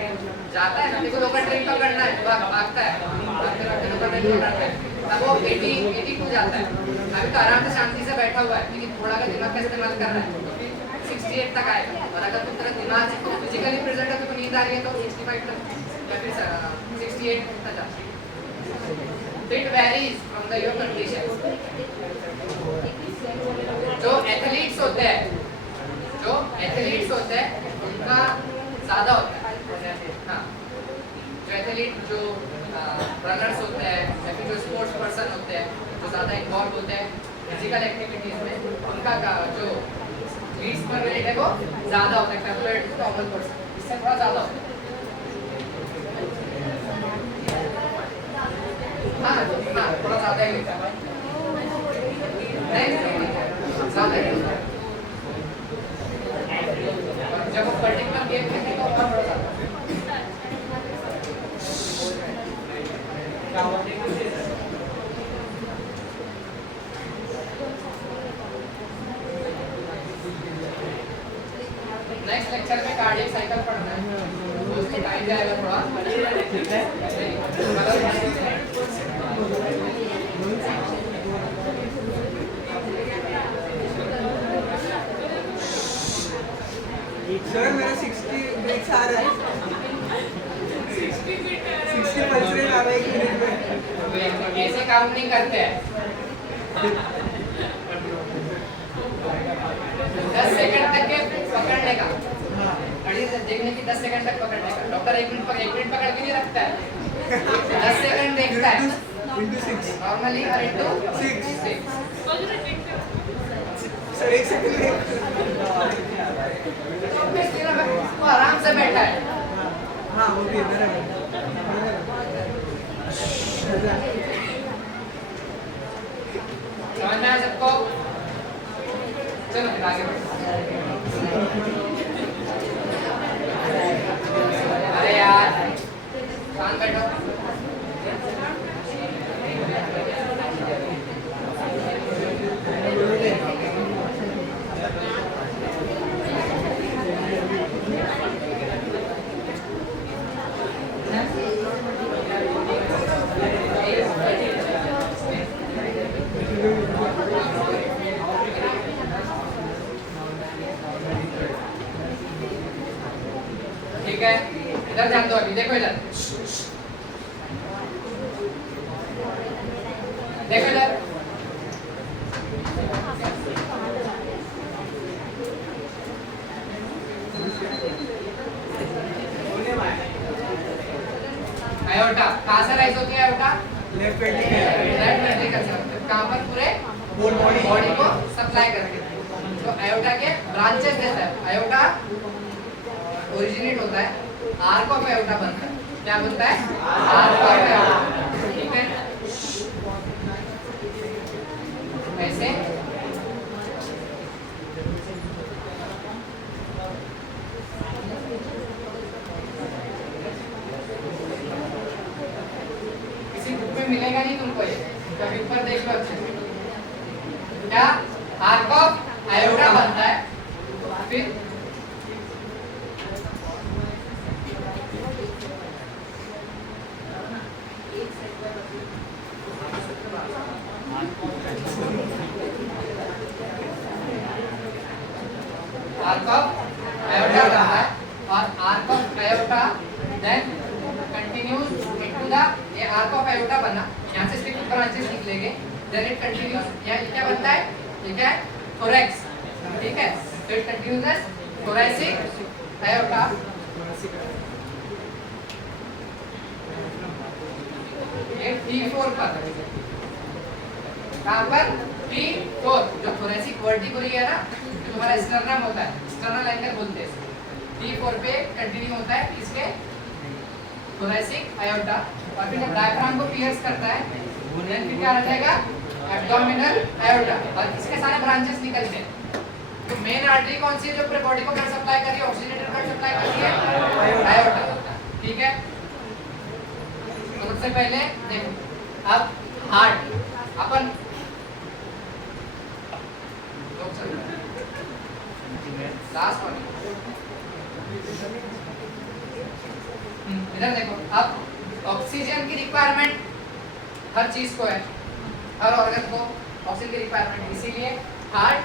जाता है ना। देखो लोकल ट्रेन पकड़ना है, भागता है, भागते लोकल ट्रेन पकड़ता है, तब वो 82 जाता है। अभी तो आराम से शांति से बैठा हुआ है, लेकिन थोड़ा का दिमाग का इस्तेमाल कर रहा है तो फिर 68 तक आएगा। और अगर तुम तेरा दिमाग से फिजिकली प्रेजेंट है तो नींद आ रही है तो 65 तक या फिर 68 तक जाता है। It varies from the your condition. जो एथलीट्स होते हैं उनका ज़्यादा होता है। हाँ, जो एथलीट, जो रनर्स होते हैं या फिर जो स्पोर्ट्स पर्सन होते हैं, जो ज़्यादा इन्वॉल्व होते हैं फिजिकल एक्टिविटीज़ में, उनका जो बीट्स पर रेट है वो ज़्यादा होता है कंपेयर्ड टू नॉर्मल पर्सन, इससे थोड़ा ज़्यादा होता है। हाँ, थोड़ा ज़्यादा ही होता है। नहीं, ज़्यादा ही होता है। जब वो पर्टिकुलर गेम खेलते हैं तो और बड़ा ज़्यादा। नेक्स्ट लेक्चर में कार्डियक साइकिल पढ़ना है, उसको टाइम जाएगा थोड़ा। ठीक है, सर मेरा 60 ब्रेक्स आ रहा है, 60 पल्स रेट आ रहा है 1 मिनट में। ऐसे काउंट नहीं करते हैं। 10 सेकंड तक के पकड़ने का, घड़ी देखने की 10 सेकंड तक पकड़ने का। डॉक्टर 1 मिनट पकड़ के नहीं रखता है, 10 सेकंड देखता है into 6 नॉर्मली और इनटू 6 6। सर 1 सेकंड वो आराम से बैठा है। हाँ वो भी है मेरा समझ में आया सबको? चलो फिर आगे बढ़ो। अरे यार शांत बैठो। ठीक है, इधर ध्यान दो। अभी देखो इधर, देखो इधर। आयोटा कहाँ से राइज होती है? आयोटा लेफ्ट वेंट्रिकल कहाँ पर? पूरे बॉडी बॉडी को सप्लाई करके। तो आयोटा के ब्रांचेस देता है। आयोटा ओरिजिनेट होता है, आर्क ऑफ आयोटा बनता है। क्या बनता है? Arc of iota. ठीक है, ऐसे किसी बुक में मिलेगा नहीं तुमको ये, कभी ऊपर देख लो अच्छे से। क्या आर्क ऑफ आयोटा बनता है, फिर आर्क ऑफ आयोटा बनता है, और arch of aorta then continues into the, ये आर्क ऑफ आयोटा बना, यहाँ से इसके कुछ ब्रांचेस निकलेंगे, देन इट कंटिन्यूज। यहाँ क्या बनता है? ये क्या है? थोरैक्स। ठीक है, तो it continues as thoracic aorta. ये T4 पर, कहाँ पर? T4 जो थोरैसिक वर्टिब्रल है ना, जो तुम्हारा स्टर्नम होता है, स्टर्नल एंगल बोलते हैं। T4 पे कंटिन्यू होता है इसके थोरैसिक आयोटा, और फिर जब डायफ्राम को पियर्स करता है देन फिर क्या रह जाएगा? एब्डोमिनल आयोटा, और इसके सारे ब्रांचेस निकलते हैं। तो मेन आर्टरी कौन सी है जो पूरे बॉडी को ब्लड सप्लाई कर रही है, ऑक्सीजनेटेड ब्लड सप्लाई कर रही है? आयोटा। ठीक है, तो सबसे पहले देखो, अब हार्ट अपन लास्ट वन, इधर देखो। अब ऑक्सीजन की रिक्वायरमेंट हर चीज को है, हर ऑर्गन को ऑक्सीजन की रिक्वायरमेंट, इसीलिए हार्ट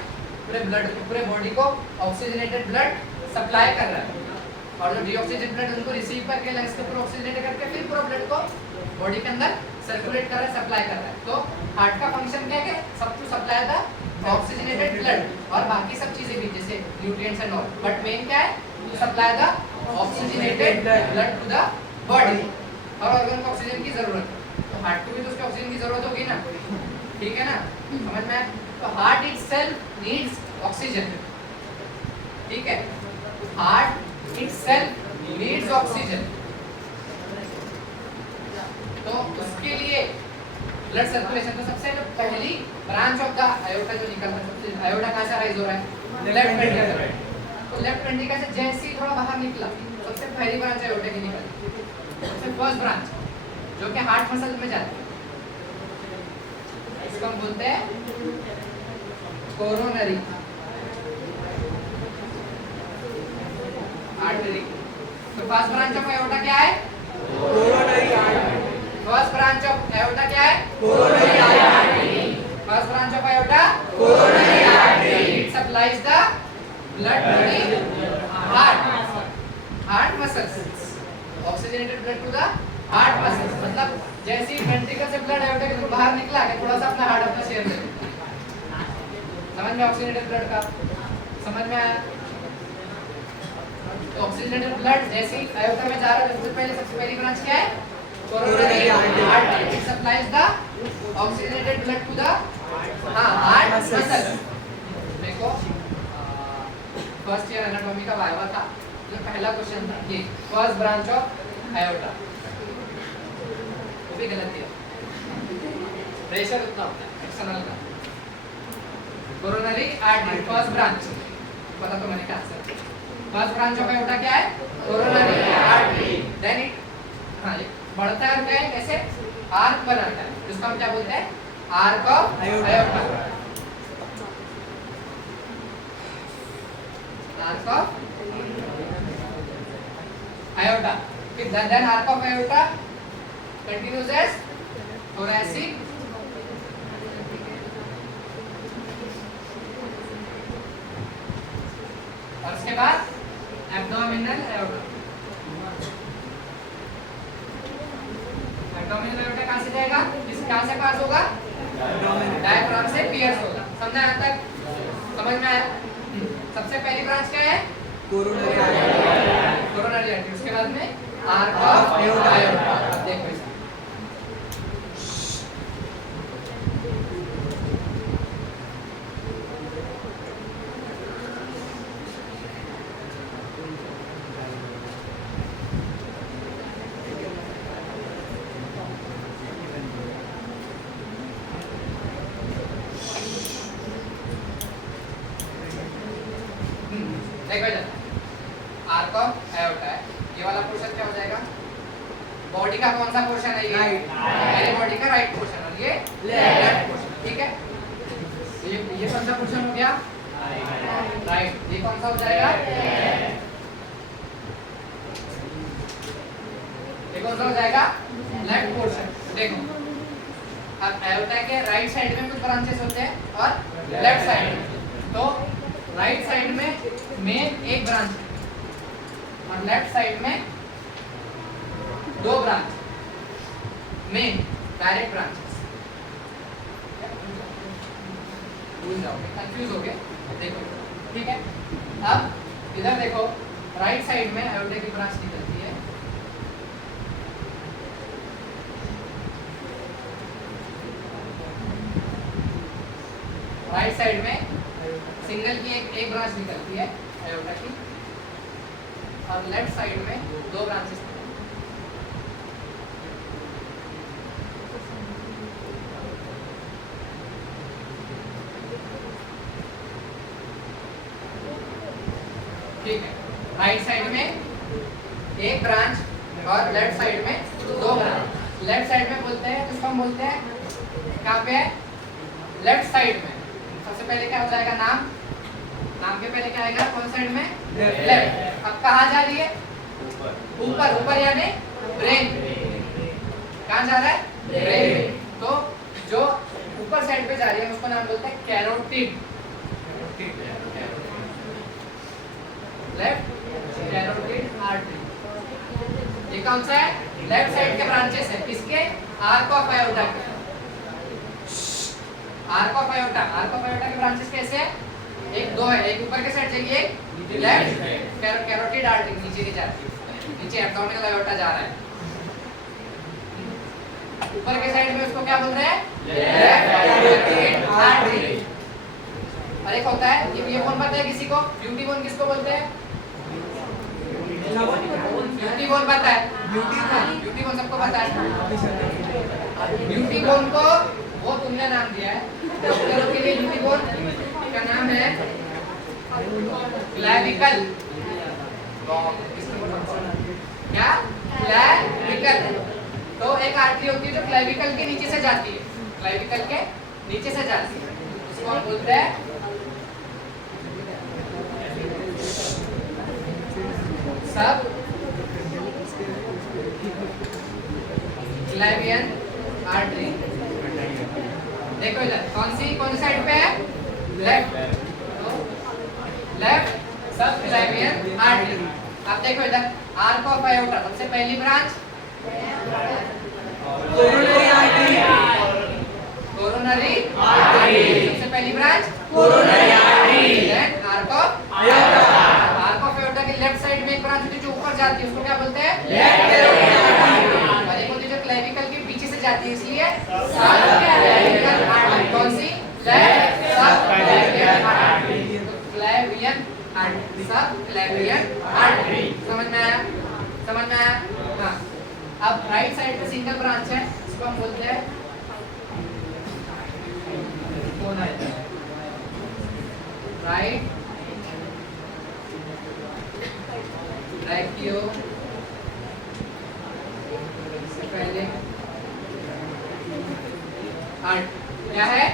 पूरे ब्लड को, पूरे बॉडी को ऑक्सीजनेटेड ब्लड सप्लाई कर रहा है, और जो डीऑक्सीजनेटेड ब्लड उनको रिसीव करके लंग्स के ऊपर ऑक्सीजनेट करके फिर पूरा ब्लड को बॉडी के अंदर सर्कुलेट कर रहा है, सप्लाई कर रहा है। तो हार्ट का फंक्शन क्या है? सब to supply the oxygenated blood, और बाकी सब चीजें भी जैसे nutrients and all, but main क्या है? To supply the oxygenated blood to the body. हर ऑर्गन को ऑक्सीजन की जरूरत है, तो हार्ट को भी तो उसके ऑक्सीजन की जरूरत होगी ना। ठीक है ना, समझ में? तो हार्ट इटसेल्फ नीड्स ऑक्सीजन। ठीक है, हार्ट इटसेल्फ नीड्स ऑक्सीजन, तो उसके लिए ब्लड सर्कुलेशन। तो सबसे पहली ब्रांच ऑफ द आयोटा जो निकलता है, सबसे आयोटा कहाँ से राइज हो रहा है? Left ventricle. तो लेफ्ट वेंट्रिकल से जैसे ही थोड़ा बाहर निकला, सबसे पहली ब्रांच आयोटा की निकली, सबसे फर्स्ट ब्रांच जो कि हार्ट मसल में जाती है, इसको हम बोलते हैं कोरोनरी आर्टरी। तो फर्स्ट ब्रांच ऑफ आयोटा क्या है? Coronary artery. First branch of aorta क्या है? Coronary artery. First branch of aorta coronary artery. It supplies the blood to the heart, heart muscles, oxygenated blood to the heart muscles. मतलब जैसे ही वेंट्रिकल से ब्लड आयोटा के थ्रू बाहर निकला कि थोड़ा सा अपना हार्ट अपना शेयर दे। समझ में? ऑक्सीजनेटेड ब्लड का समझ में आया? तो ऑक्सीजनेटेड ब्लड जैसे ही आयोटा में जा रहा है सबसे पहली ब्रांच क्या है? Coronary artery. It supplies the oxygenated blood to the heart muscle. देखो फर्स्ट ईयर एनाटॉमी का वाइवा था, जो पहला क्वेश्चन था ये फर्स्ट ब्रांच ऑफ आयोटा, वो भी गलत दिया। प्रेशर उतना होता है एक्सटर्नल का। कोरोनरी आर्टरी फर्स्ट ब्रांच, पता तो मैंने क्या answer. First branch of aorta क्या है? Coronary artery. देन इट ये बढ़ता है क्या है? कैसे? आर्क बनाता है, जिसको हम क्या बोलते हैं? Arch of aorta. Arch of aorta. फिर then arch of aorta continues as thoracic और उसके बाद एब्डोमिनल आयोटा। एब्डोमिनल आयोटा कहां से जाएगा? कहां से पास होगा? डायफ्राम से पियर्स होगा। समझा यहां तक? समझ में आया? सबसे पहली ब्रांच क्या है? Coronary artery. उसके बाद में आर्क ऑफ आयोटा। अब देखो इसे, देखो इधर आर्क ऑफ आयोटा है। ये वाला पोर्शन क्या हो जाएगा? बॉडी का कौन सा पोर्शन है? ये मेरे बॉडी का राइट पोर्शन और ये लेफ्ट पोर्शन। ठीक है, ये कौन सा पोर्शन हो गया? राइट। ये कौन सा हो जाएगा? ये कौन सा हो जाएगा? Left portion. देखो अब आयोटा के राइट साइड में कुछ ब्रांचेस होते हैं और लेफ्ट साइड में। तो राइट साइड में मेन एक ब्रांच है और लेफ्ट साइड में दो ब्रांच, मेन डायरेक्ट ब्रांचेस। भूल जाओगे, कंफ्यूज हो गए। देखो ठीक है, अब इधर देखो राइट साइड में आयोटा की ब्रांच निकलती है। राइट साइड में सिंगल की एक ब्रांच निकलती है आयोटा की और लेफ्ट साइड में दो ब्रांचेस। ठीक है, राइट साइड में एक ब्रांच और लेफ्ट साइड में दो ब्रांच। लेफ्ट साइड में बोलते हैं, जिसको हम बोलते हैं कहाँ पे है? लेफ्ट साइड में। सबसे पहले क्या हो जाएगा? नाम। नाम के पहले क्या आएगा? कौन साइड में? लेफ्ट। अब कहाँ जा रही है? ऊपर। ऊपर यानी ब्रेन। कहाँ जा रहा है? ब्रेन। तो जो ऊपर साइड पे जा रही है उसको नाम बोलते हैं कैरोटिड। Left carotid artery. ये कौन सा है? लेफ्ट साइड के ब्रांचेस है। किसके? आर्क ऑफ आयोटा के। Arc of aorta. Arch of iota के ब्रांचेस कैसे है? एक दो है, एक ऊपर के साइड जाएगी, एक लेफ्ट कैरोटिड आर्टरी नीचे की जाती है। नीचे एब्डोमिनल आयोटा जा रहा है। ऊपर के साइड में उसको क्या बोल रहे हैं? Left carotid artery. और एक होता है ये कौन पता है किसी को? ब्यूटी बोन किसको बोलते हैं? ब्यूटी बोन पता है? ब्यूटी बोन सबको पता है। ब्यूटी बोन को वो तुमने नाम दिया है डॉक्टरों के लिए। ब्यूटी बोन का नाम है क्लैविकल। क्या? क्लैविकल। तो एक आर्टरी होती है जो क्लैविकल के नीचे से जाती है। क्लैविकल के नीचे से जाती है, उसको हम बोलते हैं सब क्लैवियन आर्टरी। देखो इधर कौन सी साइड पे है? लेफ्ट। लेफ्ट सब क्लैवियन आर्टरी। अब देखो इधर आर्क ऑफ आयोटा। सबसे पहली branch coronary artery. Coronary artery. सबसे पहली branch coronary artery. Then arch of aorta. Arch of aorta की लेफ्ट साइड साइड में एक ब्रांच होती है जो ऊपर जाती है, उसको क्या बोलते हैं? Left carotid. और एक होती है जो क्लेविकल के पीछे से जाती है, इसलिए सब क्लेविकल आर्टरी। कौन सी? Left subclavian artery. तो क्लेवियन आर्टरी, सब क्लेवियन आर्टरी। समझ में आया? समझ में आया? हाँ। अब राइट साइड पे सिंगल ब्रांच है, इसको हम बोलते हैं राइट ब्रैकियो सेफेलिक आर्टरी। क्या है?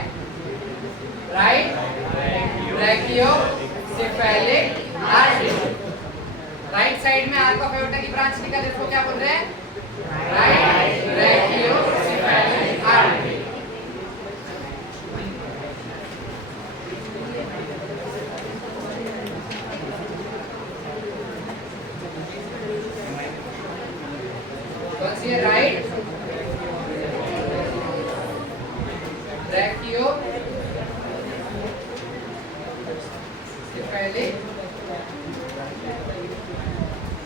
Right brachiocephalic artery. Right side में आर्क ऑफ एओर्टा की ब्रांच निकल रही है, इसको क्या बोल रहे हैं? Right brachiocephalic artery. कौन सी है? Right brachiocephalic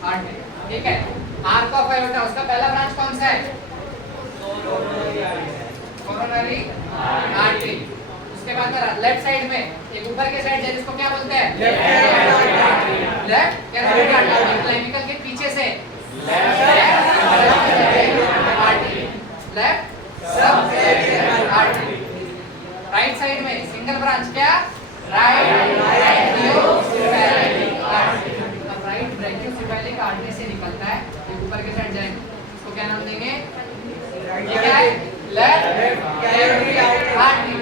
artery. ठीक है। आर्क ऑफ एओर्टा, उसका पहला ब्रांच कौन सा है? Coronary artery. उसके बाद लेफ्ट साइड में एक ऊपर के साइड है, जिसको क्या बोलते हैं? Left carotid artery. क्लेविकल के पीछे से left subclavian artery. Right side में सिंगल ब्रांच, क्या? Right brachiocephalic artery. अब राइट ब्रैकियोसेफेलिक आर्टरी से निकलता है, ये ऊपर के साइड जाएगा, इसको क्या नाम देंगे? क्या है? Left carotid artery.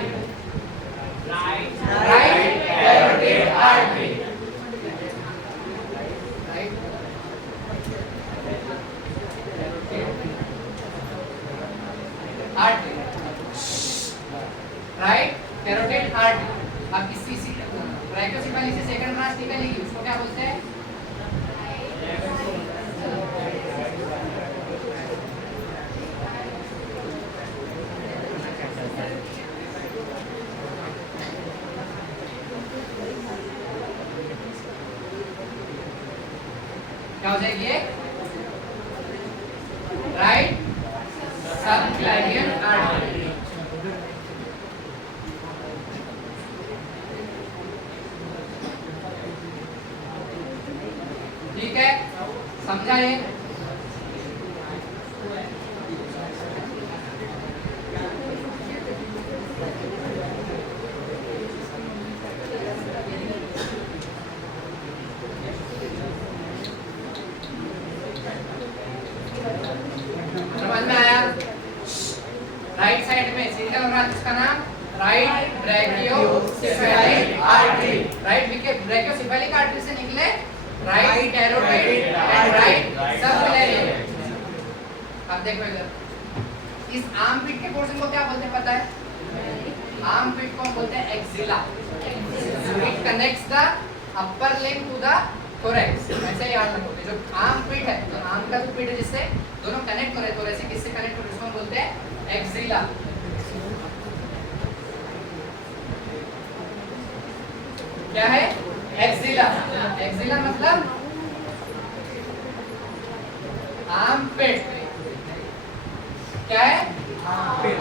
Right carotid artery. Artery, right carotid artery. अब इसी ब्रैकियोसेफेलिक से सेकंड ब्रांच निकलेगी, उसको क्या बोलते हैं? क्या हो जाएगी ये? राइट सब क्लेवियन आर्टरी। ठीक है, समझा ये? समझ में आया? राइट साइड में सिंगल ब्रांच, उसका नाम right brachiocephalic artery. Right brachiocephalic artery से निकले राइट कैरोटिड एंड राइट सब क्लेवियन। अब देखो इधर, इस आर्म पिट के पोर्शन को क्या बोलते हैं पता है? आर्म पिट को हम बोलते हैं axilla. It connects the upper limb to the thorax. ऐसे याद रखो, जो आर्म पिट है, तो आर्म का जो पिट है जिससे दोनों कनेक्ट हो रहे हैं, तो ऐसे किससे कनेक्ट हो रहे हैं, इसको हम बोलते हैं एक्सिला। क्या है? एक्सिला। एक्सिला मतलब आर्म पिट। क्या है?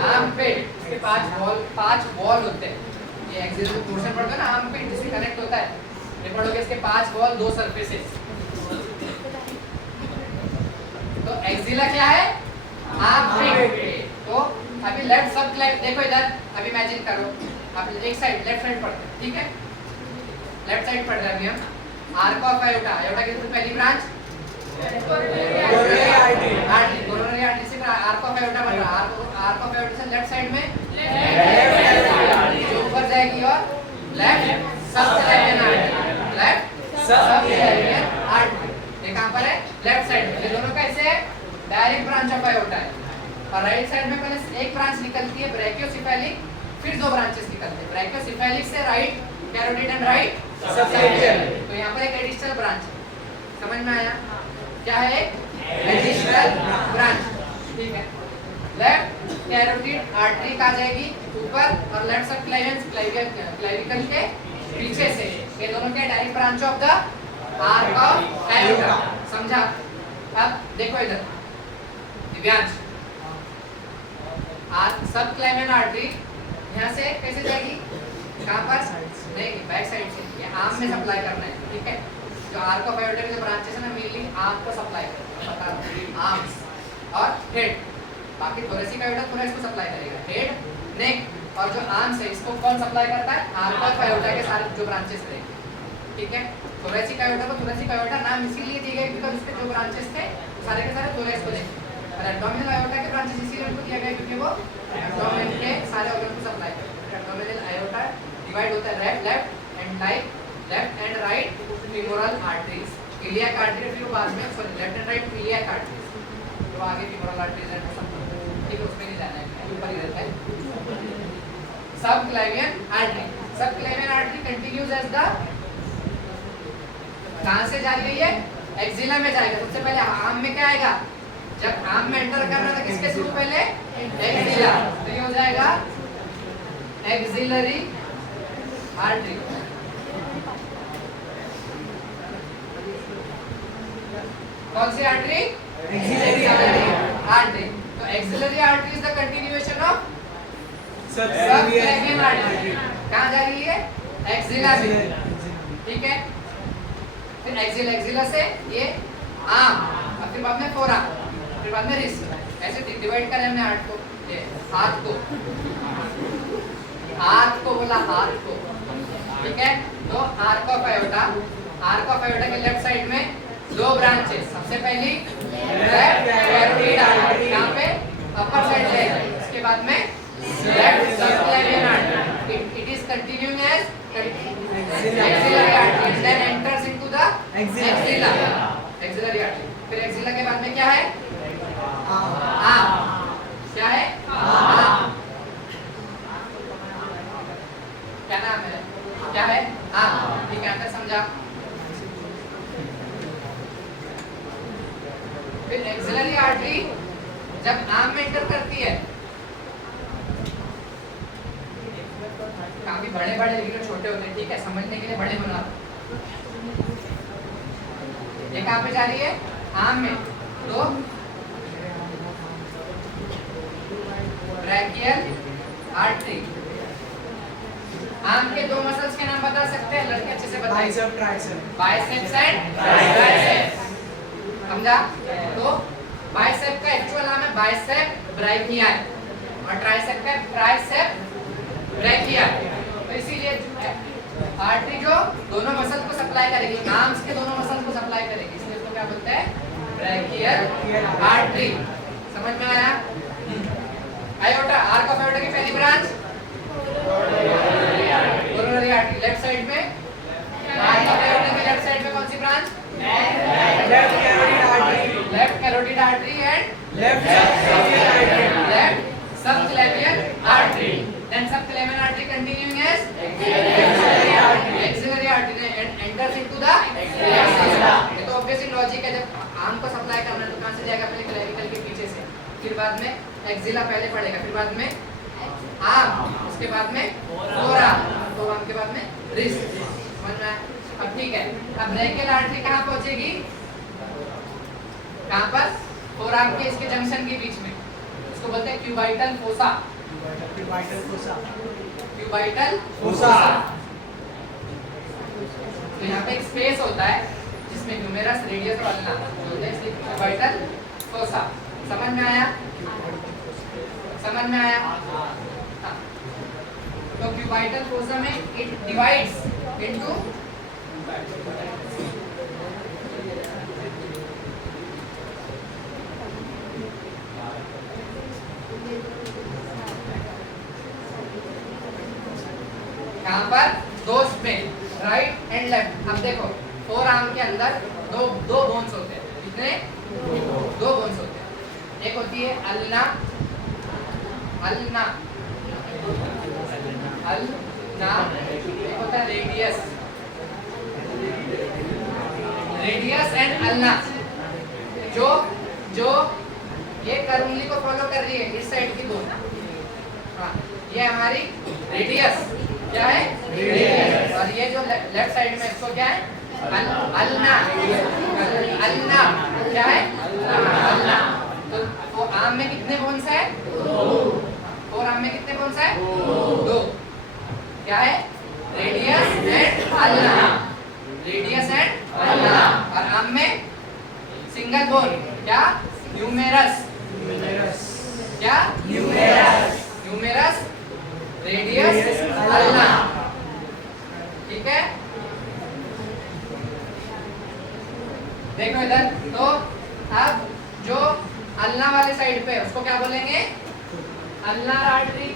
आर्म पिट। इसके पांच वॉल होते हैं। ये एक्सिला जो पोर्शन पड़ता है ना आर्म पिट जिससे कनेक्ट होता है, ये पढ़ोगे, इसके 5 वॉल 2 सरफेसेस। तो एक्सिला क्या है? आर्म पिट। तो अभी लेफ्ट सब देखो इधर, अभी इमेजिन करो, आप एक साइड लेफ्ट साइड पढ़ते हैं, ठीक है? लेफ्ट साइड पढ़ रहे हैं अभी हम। आर्क ऑफ एओर्टा, एओर्टा की पहली branch coronary artery. Coronary artery से आर्क ऑफ एओर्टा बन रहा है। आर्क ऑफ एओर्टा से लेफ्ट साइड में जो ऊपर जाएगी और left subclavian artery. Left subclavian artery, ये कहां पर है? लेफ्ट साइड में। ये दोनों कैसे है? डायरेक्ट ब्रांच ऑफ एओर्टा है। और राइट साइड में पहले एक ब्रांच निकलती है ब्रैकियोसेफेलिक, फिर 2 ब्रांचेस निकलते हैं। ब्रैकियोसेफेलिक से राइट कैरोटिड एंड राइट सब क्लेवियन। तो यहाँ पर एक एडिशनल ब्रांच, समझ में आया? क्या है? Additional branch. ठीक है। लेफ्ट कैरोटिड आर्टरी कहाँ जाएगी? ऊपर, और लेफ्ट सब क्लेवियन क्लेविकल के पीछे से। ये दोनों के direct branch of the arc of iota. समझा? अब देखो इधर दिव्यांश, सब क्लाइमेन आर्टरी यहाँ से कैसे जाएगी? कहाँ पर? नहीं, बैक साइड से, ये आर्म में सप्लाई करना है, ठीक है? जो आर्क ऑफ आयोटा के जो ब्रांचेस है ना, मेनली आर्म को सप्लाई करता है, आर्म्स और हेड। बाकी थोरेसिक आयोटा थोरेस को सप्लाई करेगा, हेड, नेक और जो आर्म्स है इसको कौन सप्लाई करता है? आर्क ऑफ आयोटा के सारे जो ब्रांचेस रहेंगे, ठीक है? थोरेसिक आयोटा को थोरेसिक आयोटा नाम इसीलिए दिया गया बिकॉज़ उसके जो ब्रांचेस थे सारे के सारे थोरेस को देंगे, और एब्डोमिनल आयोटा के ब्रांचेस इसीलिए उनको दिया गया क्योंकि वो एब्डोमेन के सारे ऑर्गन को सप्लाई करते हैं। एब्डोमिनल आयोटा डिवाइड होता है left and right femoral arteries, iliac artery, फिर बाद में sorry left and right iliac arteries, तो आगे फीमोरल आर्टरीज एंड सब, ठीक है? उसमें नहीं जाना है, ऊपर ही रहता है। सब क्लाइमेन आर्टरी कंटिन्यूज एज द, कहां से जा रही है? एक्सिला में जाएगा। सबसे पहले आर्म में क्या आएगा? जब आर्म में एंटर करना था किसके थ्रू? पहले एक्सिला, तो ये हो जाएगा एक्सिलरी आर्टरी। कौन सी आर्टरी? Axillary artery. तो axillary artery is the continuation of subclavian artery. कहां जा रही है? एक्सिला में, ठीक है? फिर एक्सिला से ये आर्म, और फिर बाद में फोरआर्म, फिर बाद में रिस्ट, ऐसे डिवाइड करें हमने आर्ट को, ये हाथ को बोला, हाथ को, ठीक है? तो आर्क ऑफ आयोटा के लेफ्ट साइड में दो ब्रांचेस, सबसे पहली लेफ्ट कैरोटिड आर्टरी, यहाँ पे अपर साइड है, इसके बाद में left subclavian artery, it is continuing as axillary artery and then enters into the axilla, axillary artery. फिर एक्सिला के बाद में क्या है? आर्म। क्या है? आर्म। क्या नाम है? क्या है? आर्म, ठीक है? अंदर समझा? फिर एक्सिलरी आर्टरी जब आर्म में एंटर करती है, काफी बड़े लेकिन छोटे होते हैं, ठीक है? समझने के लिए बड़े बना। ये कहाँ पे जा रही है? आर्म में, तो ब्रैकियल आर्टरी। आर्म के दो मसल्स के नाम बता सकते हैं? लड़के अच्छे से बताइए। Bicep, tricep. Biceps and triceps, समझा? तो बाइसेप का एक्चुअल नाम है बाइसेप ब्रैकियल और ट्राइसेप का ट्राइसेप ब्रैकियल। तो इसीलिए आर्टरी जो दोनों मसल को सप्लाई करेगी, आर्म्स के दोनों मसल को सप्लाई करेगी, इसलिए इसको क्या बोलते हैं? Brachial artery. समझ में आया? आयोटा, आर्क ऑफ आयोटा की पहली branch coronary artery, left side में। आर्क ऑफ आयोटा की लेफ्ट साइड में कौन सी branch? Left carotid artery and left subclavian artery. Then subclavian artery continuing as axillary artery and enters into the axilla। ये तो obviously logic है, जब आर्म को सप्लाई करना है तो कहाँ से जाएगा? पहले क्लेविकल के पीछे से, फिर बाद में एक्सिला पहले पड़ेगा, फिर बाद में आर्म, उसके बाद में फोरआर्म, फोरआर्म के बाद में रिस्ट। समझ में आया? अब ठीक है, अब ब्रैकियल आर्टरी कहाँ पहुँचेगी? कहाँ पर? फोरआर्म के इसके जंक्शन के बीच में, इसको बोलते हैं क्यूबाइटल फोसा। Cubital fossa. तो यहाँ पे एक स्पेस होता है जिसमें ह्यूमेरस, रेडियस और अल्ना बोलते हैं, इसलिए क्यूबाइटल फोसा। समझ में आया? समझ में आया? हाँ। तो क्यूबाइटल फोसा में इट डिवाइड्स इनटू यहाँ पर दो स्पेन, राइट एंड लेफ्ट। अब देखो फोर आर्म के अंदर दो बोन्स होते हैं, कितने? दो बोन्स होते हैं। एक होती है अल्ना, एक होता है रेडियस एंड अल्ना। जो ये कर्व उंगली को फॉलो कर रही है, इस साइड की बोन, हाँ, ये हमारी रेडियस, क्या है? रेडियस। और ये जो लेफ्ट साइड में इसको क्या है? अल्ना, अल्ना क्या है? अल्ना। तो आम में कितने बोन्स है? और आम में कितने बोन्स है? 2। क्या है? Radius and ulna, radius and ulna. और आम में सिंगल बोन क्या? ह्यूमेरस, क्या? ह्यूमेरस, रेडियस, अल्ना। ठीक है, देखो इधर। तो अब जो अल्ना वाले साइड पे उसको क्या बोलेंगे? Ulnar artery.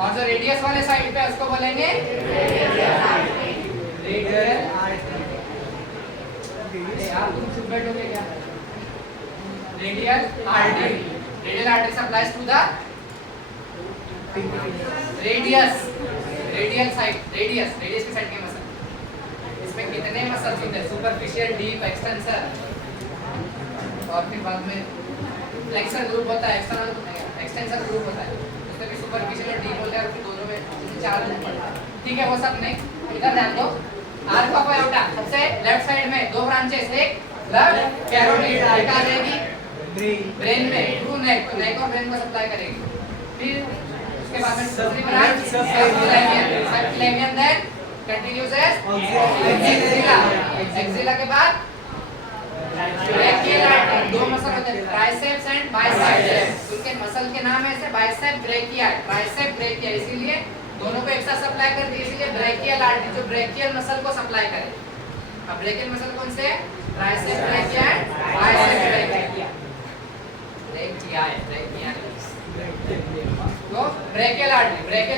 और जो रेडियस वाले साइड पे उसको बोलेंगे रेडियल आर्टरी। आप तुम चुप बैठोगे क्या? Radial artery, radial artery supplies to the radius, radial side, radius, radius की साइड के मसल। इसमें कितने मसल्स होते हैं? सुपरफिशियल, डीप, एक्सटेंसर, और फिर बाद में फ्लेक्सर ग्रुप होता है, एक्सटेंसर ग्रुप होता है। उसमें भी सुपरफिशियल और डीप होता है, और फिर दोनों में 4 ग्रुप होता है। ठीक है, वो सब नहीं। इधर ध्यान दो, आर्क ऑफ आयोटा सबसे लेफ्ट साइड में 2 ब्रांचेस, एक लेफ्ट कैरोटिड, एक आ जाएगी ब्रेन में थ्रू नेक, तो नेक और ब्रेन को सप्लाई करेगी। फिर उसके बाद में दूसरी branch subclavian, subclavian then continues as axilla, axilla के बाद ब्रेकियल आर्टरी। 2 मसल होते हैं, ट्राइसेप्स एंड बाइसेप्स। उनके मसल के नाम है ऐसे, बाइसेप ब्रेकिया, ट्राइसेप ब्रेकिया, इसीलिए दोनों को एक साथ सप्लाई करती है, इसीलिए ब्रेकियल आर्टरी जो ब्रेकियल मसल को सप्लाई करे। अब ब्रेकियल मसल कौन से? Tricep brachia and bicep brachia, brachia है, ब्रेकिया। तो brachial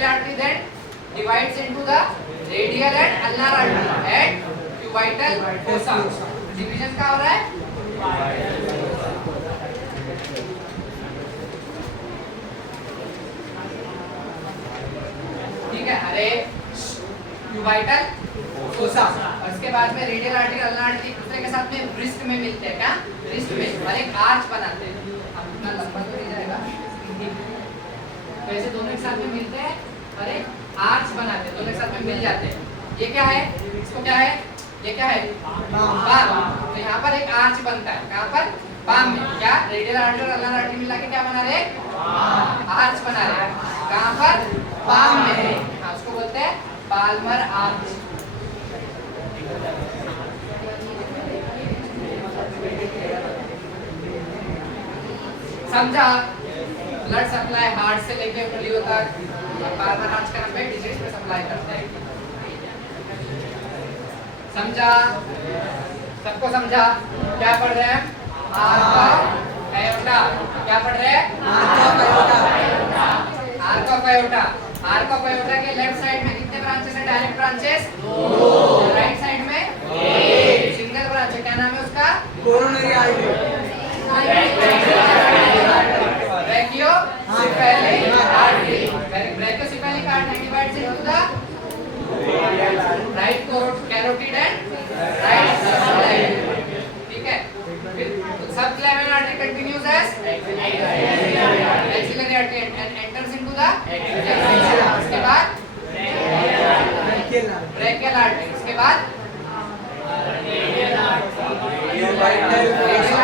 artery then divides into the radial and ulnar artery and cubital fossa. Division क्या हो रहा है? ठीक है, अरे क्यूबाइटल फोसा। और इसके बाद में रेडियल आर्टरी, अल्नार आर्टरी दूसरे के साथ में रिस्ट में मिलते हैं। क्या? रिस्ट में, और एक आर्च बनाते हैं। अब इतना लंबा तो नहीं जाएगा, तो ऐसे दोनों एक साथ में मिलते हैं और एक आर्च बनाते हैं, दोनों एक साथ में मिल जाते हैं। ये क्या है? इसको क्या है? ये क्या है? बाम। तो यहाँ पर एक आर्च बनता है, कहाँ पर? बाम में। क्या? रेडियल आर्टरी और अल्नार आर्टरी मिला के क्या बना रहे? आर्च बना रहे। कहाँ पर? बाम में। हाँ, उसको बोलते हैं पाल्मर आर्च। समझा? ब्लड सप्लाई हार्ट से लेके ऊपर तक, पाल्मर आर्च का नाम है, डिजीज में सप्लाई करते हैं। समझा? सबको समझा? क्या पढ़ रहे हैं? Arch of aorta. क्या पढ़ रहे हैं? Arch of aorta. Arch of aorta, arch of iota के लेफ्ट साइड में कितने ब्रांचेस हैं? Direct branches 2। राइट साइड में 1 सिंगल ब्रांच है। क्या नाम है उसका? Coronary artery. Brachiocephalic artery. Brachiocephalic artery divides into the right carotid and right subclavian. ठीक है, फिर subclavian artery continues as axillary artery and enters into the axilla. उसके बाद ब्रैकियल आर्टरी, उसके बाद radial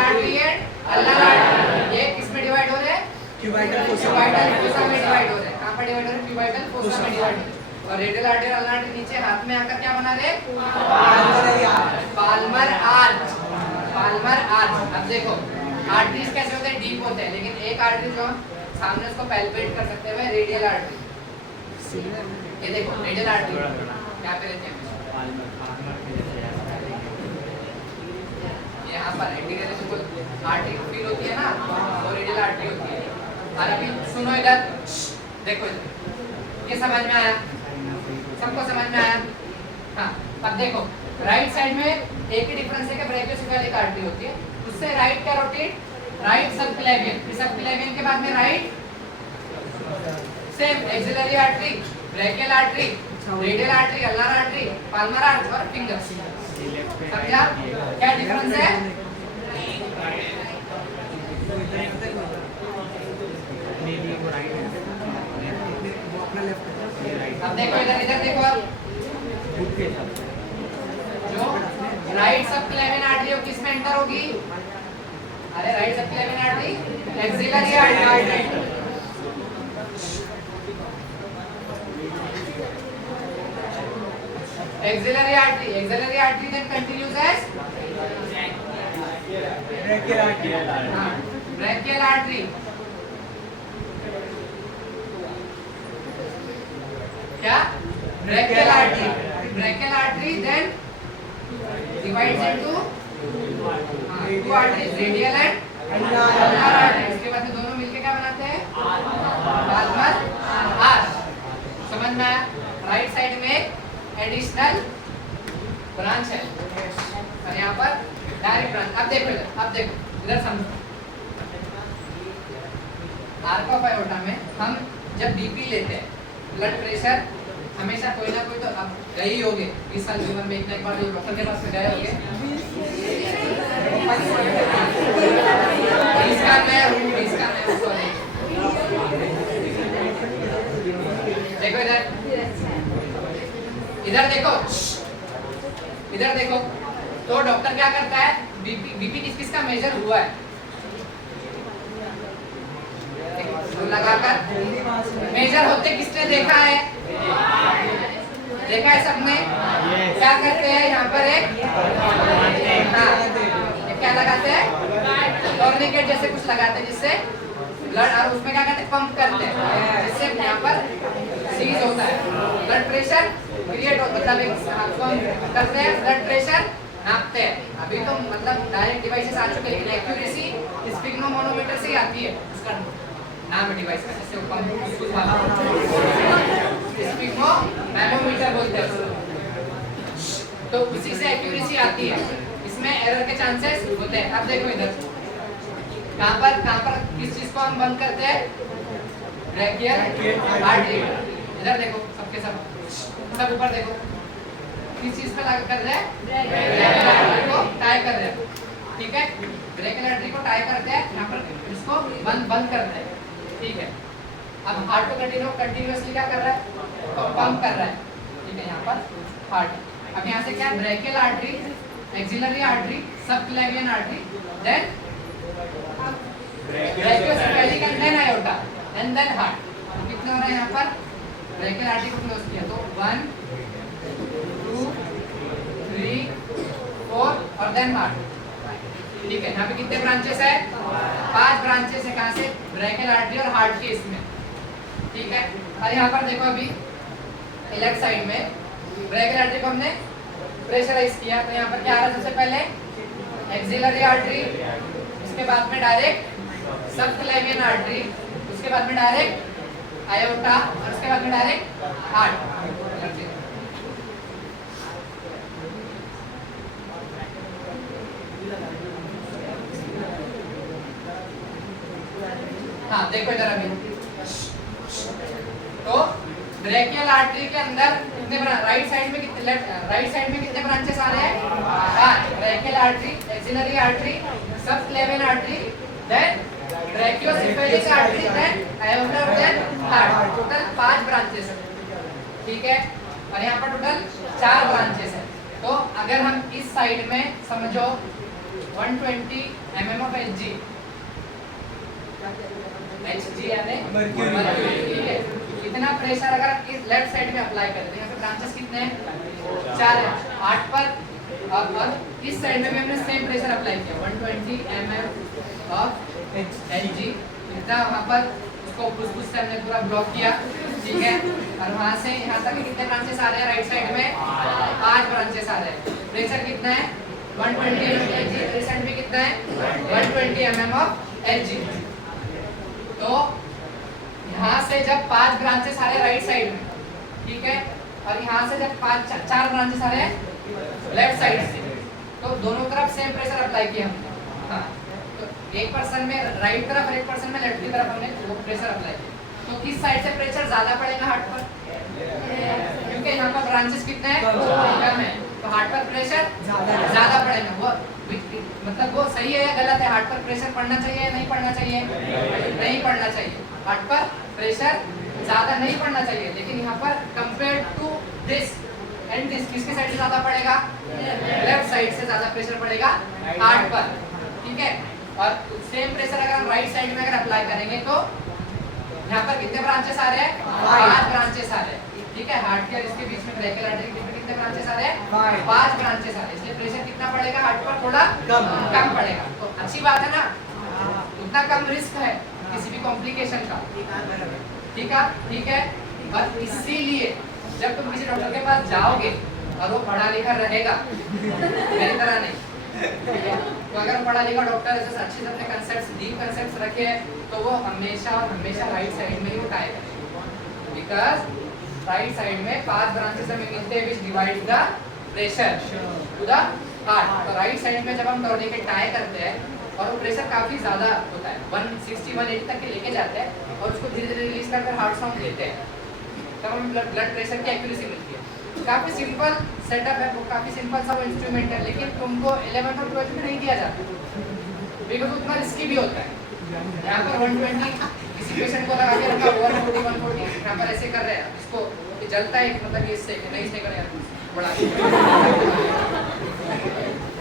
artery and ulnar artery. ये किस में डिवाइड हो रहे हैं? क्यूबाइटल फोसा में डिवाइड हो रहे हैं। कहाँ पर डिवाइड हो रहे हैं? क्यूबाइटल फोसा में डिवाइड हो रहे हैं। और रेडियल आर्टरी और अल्नार आर्टरी नीचे हाथ में आकर क्या बना रहे? Palmer arch, Palmer arch. अब देखो आर्टरीज कैसे होते हैं? डीप होते हैं, लेकिन एक आर्टरी जो सामने उसको पैल्पेट कर सकते हैं, रेडियल आर्टरी। ये देखो रेडियल आर्टरी क्या पे रहती है? यहाँ पर एंटीरियर से जो आर्टरी फील होती है ना, वो रेडियल आर्टरी होती है। और अभी सुनो इधर, देखो इधर, ये समझ में आया? सबको समझ में आया? हाँ, अब देखो राइट साइड में एक ही डिफरेंस है कि ब्रैकियोसेफेलिक आर्टरी होती है, उससे right carotid, right subclavian, subclavian के बाद में right same axillary artery, brachial artery, radial artery, ulnar artery, Palmer arch और फिंगर्स। समझा क्या डिफरेंस है? अब देखो इधर देखो अब जो राइट सबक्लेवियन आर्टरी किस में एंटर होगी? अरे right subclavian artery axillary artery. Axillary artery then continues as brachial artery. क्या? Brachial artery then divides into two arteries, radial and ulnar artery. इसके बाद में दोनों मिलके क्या बनाते हैं? palmar arch. समझ में आया? राइट साइड में एडिशनल ब्रांच है और यहाँ पर डायरेक्ट ब्रांच। अब देखो इधर समझो। आर्क ऑफ आयोटा में हम जब बीपी लेते हैं, ब्लड प्रेशर हमेशा कोई ना कोई तो अब गए ही होगे 20 साल जीवन में एक ना एक बार डॉक्टर के पास में गए होंगे। देखो इधर देखो तो डॉक्टर क्या करता है? बीपी किस का मेजर हुआ है तो लगाकर मेजर होते किसने देखा है? देखा है सबने? क्या करते हैं यहाँ पर एक क्या लगाते हैं? टॉर्निकेट जैसे कुछ लगाते हैं जिससे ब्लड, और उसमें क्या करते हैं? पंप करते हैं जिससे यहाँ पर सीज होता है, ब्लड प्रेशर क्रिएट होता है। मतलब करते हैं ब्लड प्रेशर नापते हैं। अभी तो मतलब डायरेक्ट डिवाइसेस आ चुके हैं, लेकिन एक्यूरेसी स्पिग्नोमोनोमीटर से ही आती है। उसका नाम है डिवाइस का, जैसे स्पिग्नोमैनोमीटर बोलते हैं तो उसी से एक्यूरेसी आती है। इसमें एरर के चांसेस होते हैं। अब देखो इधर कहाँ पर किस चीज को हम बंद करते हैं? Brachial artery. इधर देखो सबके सब ऊपर देखो किस चीज पे लगा कर रहे हैं? ब्रैकियल आर्टरी को टाई कर रहे हैं। ठीक है, ब्रैकियल आर्टरी को टाई करते हैं, यहाँ पर इसको बंद करते हैं। ठीक है, अब हार्ट को कंटिन्यूअसली क्या कर रहा है? तो पंप कर रहा है। ठीक है, यहाँ पर हार्ट। अब यहाँ से क्या? Brachial artery, axillary artery, subclavian artery, then brachiocephalic and then aorta and then heart. कितने हो रहे हैं यहाँ पर? ब्रैकियल आर्टरी को क्लोज किया तो 1 2 3 4 और देन हार्ट। ठीक है, यहाँ पे कितने ब्रांचेस है? 5 ब्रांचेस है। कहाँ से? ब्रैकियल आर्टरी और हार्ट की इसमें। ठीक है, और यहाँ पर देखो अभी लेफ्ट साइड में ब्रैकियल आर्टरी को हमने प्रेशराइज किया तो यहाँ पर क्या आ रहा है? सबसे पहले एक्सिलरी आर्टरी, उसके बाद में डायरेक्ट सबक्लेवियन आर्टरी, उसके बाद में डायरेक्ट आयोटा और उसके बाद में डायरेक्ट हार्ट। हाँ देखो इधर अभी तो ब्रैकियल आर्टरी के अंदर कितने राइट साइड में कितने ब्रांचेस आ रहे हैं? Brachial artery, axillary artery, subclavian artery, then brachiocephalic artery, then aorta, then heart. Total 5 branches है। ठीक है, और यहाँ पर टोटल 4 ब्रांचेस है। तो अगर हम इस साइड में समझो 120 mm of Hg यानी मर्क्यूरी। ठीक है, इतना प्रेशर अगर इस लेफ्ट साइड में अप्लाई कर दें, यहाँ पे ब्रांचेस कितने हैं? 4 है। 8 पर और इस साइड में भी हमने सेम प्रेशर अप्लाई किया 120 mm of Hg। इतना वहाँ पर उसको फुस से हमने पूरा ब्लॉक किया। ठीक है, और वहाँ से यहाँ तक कितने ब्रांचेस आ रहे हैं? राइट साइड में 5 ब्रांचेस आ रहे हैं। प्रेशर कितना है? 120 mm of Hg। इस साइड में कितना है? 120 mm of Hg। तो यहाँ से जब 5 ब्रांचेस आ रहे हैं राइट साइड में, ठीक है, और यहाँ से जब 4 ब्रांचेस आ रहे हैं लेफ्ट साइड से, तो दोनों तरफ सेम प्रेशर अप्लाई किया हमने। हाँ, तो एक पर्सन में राइट तरफ और एक पर्सन में लेफ्ट की तरफ हमने वो प्रेशर अप्लाई किया। तो किस साइड से प्रेशर ज्यादा पड़ेगा हार्ट पर? क्योंकि यहाँ पर ब्रांचेस कितने हैं? कम है, तो हार्ट पर प्रेशर ज्यादा पड़ेगा। वो मतलब वो सही है या गलत है? हार्ट पर प्रेशर पड़ना चाहिए या नहीं पड़ना चाहिए? नहीं पड़ना चाहिए। हार्ट पर प्रेशर ज्यादा नहीं पड़ना चाहिए, लेकिन यहाँ पर compare to this and this किसके साइड से ज्यादा पड़ेगा? लेफ्ट साइड से ज्यादा प्रेशर पड़ेगा हार्ट पर, ठीक है। और सेम प्रेशर अगर हम राइट साइड में अगर अप्लाई करेंगे तो यहाँ पर कितने ब्रांचेस आ रहे हैं? 5 ब्रांचेस आ रहे हैं, ठीक है। हार्ट के और इसके बीच में ब्रेकियल आर्टरी के बीच में कितने ब्रांचेस आ रहे हैं? 5 ब्रांचेस आ रहे हैं, इसलिए प्रेशर कितना पड़ेगा हार्ट पर? थोड़ा कम पड़ेगा। तो अच्छी बात है ना, उतना कम रिस्क है किसी भी कॉम्प्लिकेशन का, ठीक है। और इसीलिए जब तुम किसी डॉक्टर के पास जाओगे और वो पढ़ा लिखा रहेगा, मेरी तरह नहीं, तो अगर पढ़ा लिखा डॉक्टर ऐसे अच्छे से अपने कंसेप्ट्स, डीप कंसेप्ट्स रखे तो वो हमेशा और हमेशा राइट साइड में ही उठाए, बिकॉज राइट साइड में 5 ब्रांचेस हमें मिलते हैं which divide the pressure to the heart. तो राइट साइड में जब हम टॉर्निकेट टाई करते हैं और वो प्रेशर काफी ज्यादा होता है, 160-180 तक के लेके जाते हैं और उसको धीरे धीरे रिलीज करकर हार्ट साउंड देते हैं, तब हमें ब्लड प्रेशर की एक्यूरेसी मिलती है। काफी सिंपल सेटअप है, वो काफी सिंपल सा वो इंस्ट्रूमेंट है, लेकिन तुमको 11th और 12th में नहीं दिया जाता बिकॉज उतना रिस्की भी होता है। यहाँ पर 120 किसी पेशेंट को लगा के रखा, 140 यहाँ पर ऐसे कर रहे हैं, इसको जलता है मतलब ये इससे नहीं इससे करें बड़ा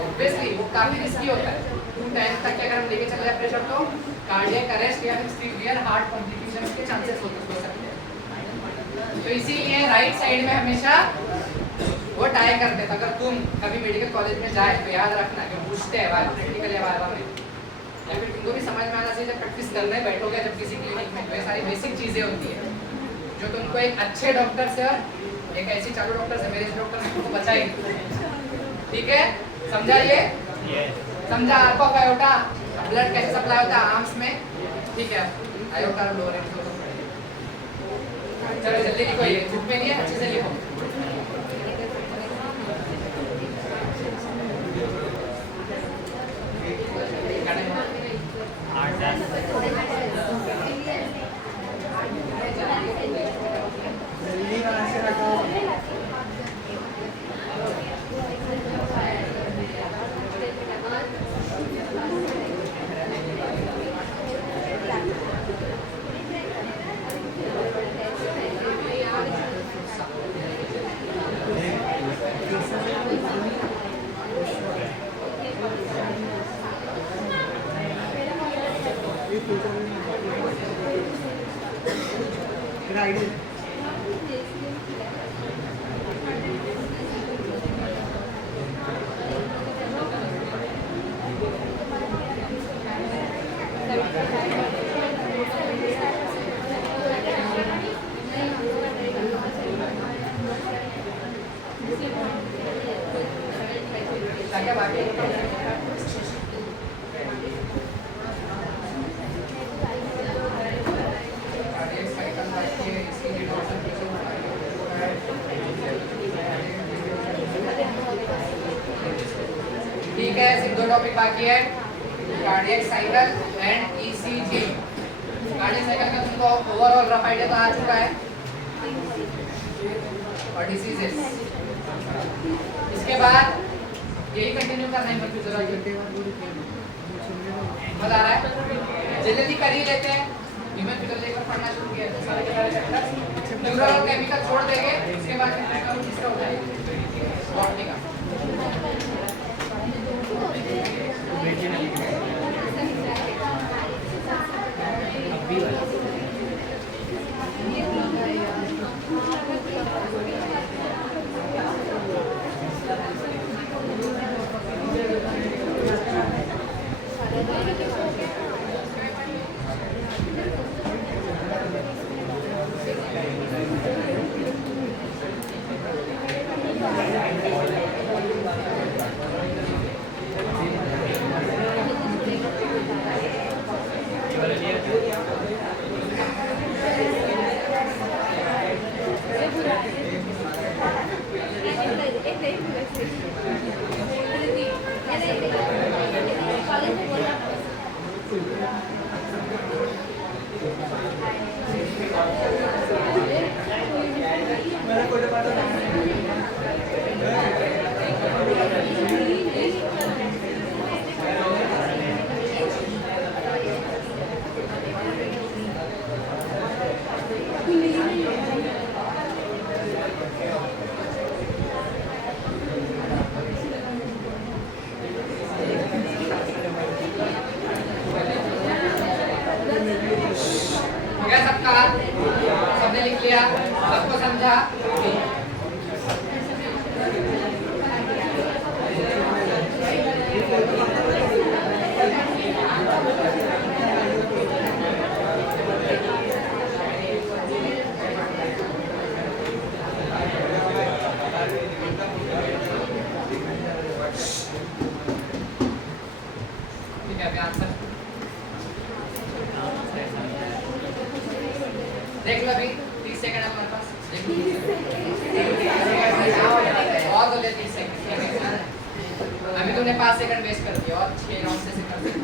ऑब्वियसली वो काफी रिस्की होता है। 10th तक अगर हम लेके चल रहे हैं प्रेशर तो कार्डियक अरेस्ट या फिर सीवियर हार्ट कॉम्प्लिकेशंस के चांसेस हो सकते हैं। तो इसीलिए राइट साइड में हमेशा वो टाई करते थे। अगर तुम कभी मेडिकल कॉलेज में जाए तो याद रखना कि पूछते हैं प्रैक्टिकल या वाइवा में, या फिर तुमको भी समझ में आना चाहिए जब प्रैक्टिस करने बैठोगे जब किसी क्लिनिक में, तो ये सारी बेसिक चीजें होती है जो तुमको एक अच्छे डॉक्टर से और एक ऐसी चालू डॉक्टर से, मेरे डॉक्टर से तुमको बचाएगी, ठीक है। समझा ये? समझा? आपको आयोटा ब्लड कैसे सप्लाई होता है आर्म्स में, ठीक है। आयोटा लोअर चलो जल्दी लिखो, ये बुक में नहीं है, अच्छे से लिखो। ठीक है, सिर्फ 2 टॉपिक बाकी है, cardiac cycle and ECG. Cardiac cycle का तुमको ओवरऑल रफ आइडिया तो आ चुका है, और डिसीजेस इसके बाद यही कंटिन्यू करना है मजा आ रहा है? जल्दी कर ही लेते हैं, ह्यूमन फिजियोलॉजी एक बार पढ़ना शुरू किया तो सारे के सारे चैप्टर न्यूरल और केमिकल छोड़ देंगे, इसके बाद इसका हो जाएगा बॉटनी का। Quindi सबका? सबने लिख लिया? सबको समझा? ठीक है, अभी आंसर देख लो। अभी 30 सेकंड है हमारे पास। और तो ले 30 सेकंड। अभी तूने 5 सेकंड वेस्ट कर दिया और 6 राउंड से कर दिया।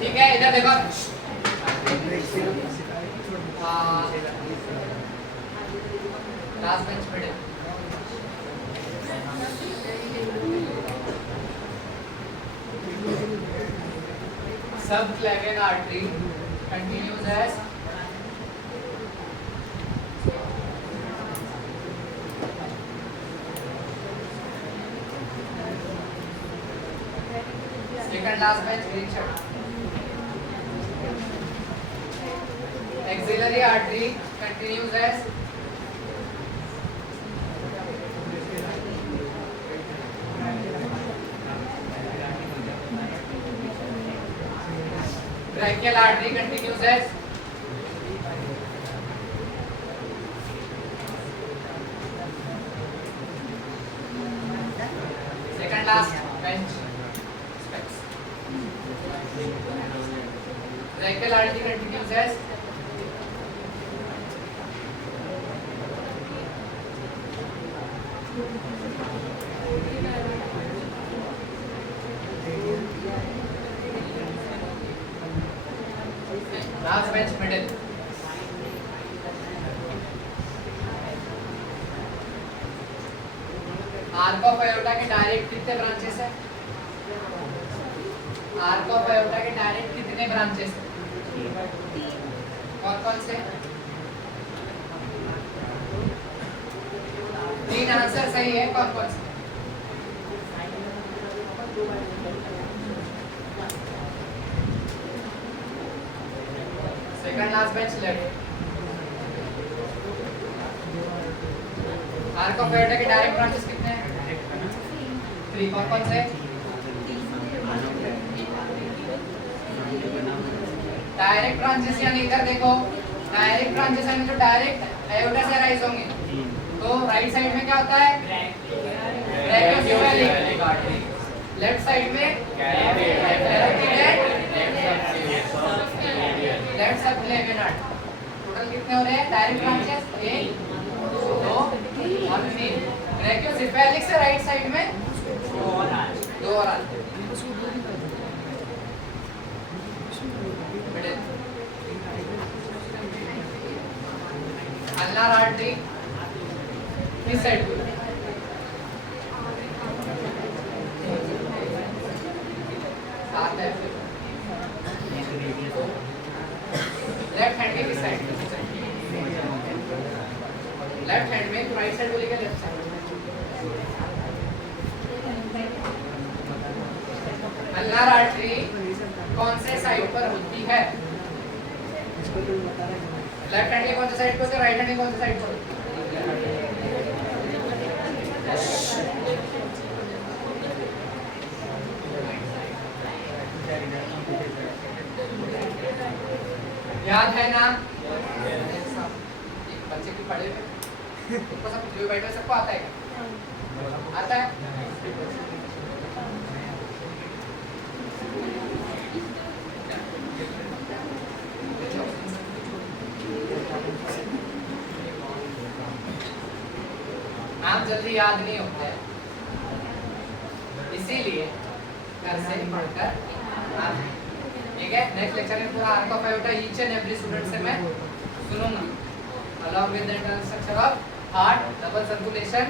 ठीक है, इधर देखो। Last bench middle. Subclavian artery continues as second last bench green shirt. Axillary artery continues as brachial artery continues as second last bench specs. Brachial artery continues as last bench middle. Arc of iota के डायरेक्ट कितने ब्रांचेस है? आर्क ऑफ आयोटा के डायरेक्ट कितने ब्रांचेस है? कौन से? 3 आंसर सही है। कौन से? Second last bench left. Arc of iota के डायरेक्ट ब्रांचेस कितने हैं? 3। कौन से? डायरेक्ट ब्रांचेस यानी इधर देखो, डायरेक्ट ब्रांचेस यानी जो डायरेक्ट आयोटा से राइज होंगे। तो राइट साइड में क्या होता है? Brachiocephalic artery. लेफ्ट साइड में लेफ्ट सबक्लेवियन आर्टरी। टोटल कितने हो रहे हैं डायरेक्ट ब्रांचेस? 1 2 और 3। ब्रैकियोसेफेलिक से राइट साइड में 2 और आते हैं। अल्नार आर्टरी किस साइड पे? साथ है। लेफ्ट हैंड के किस साइड? लेफ्ट हैंड में तो राइट साइड को लेकर लेफ्ट साइड। अल्नार आर्टरी कौन से साइड पर होती है? लेफ्ट हैंड के कौन से साइड पर होती है? राइट हैंड के कौन से साइड पर होती है? याद है ना? बच्चे की पढ़े हुए सबको सब जो बैठे सबको आता है क्या? आता है? नाम जल्दी याद नहीं होते हैं, इसीलिए घर से पढ़कर आना। ठीक है, नेक्स्ट लेक्चर में पूरा arc of iota each and every student से मैं सुनूंगा along with the internal structure of heart, double circulation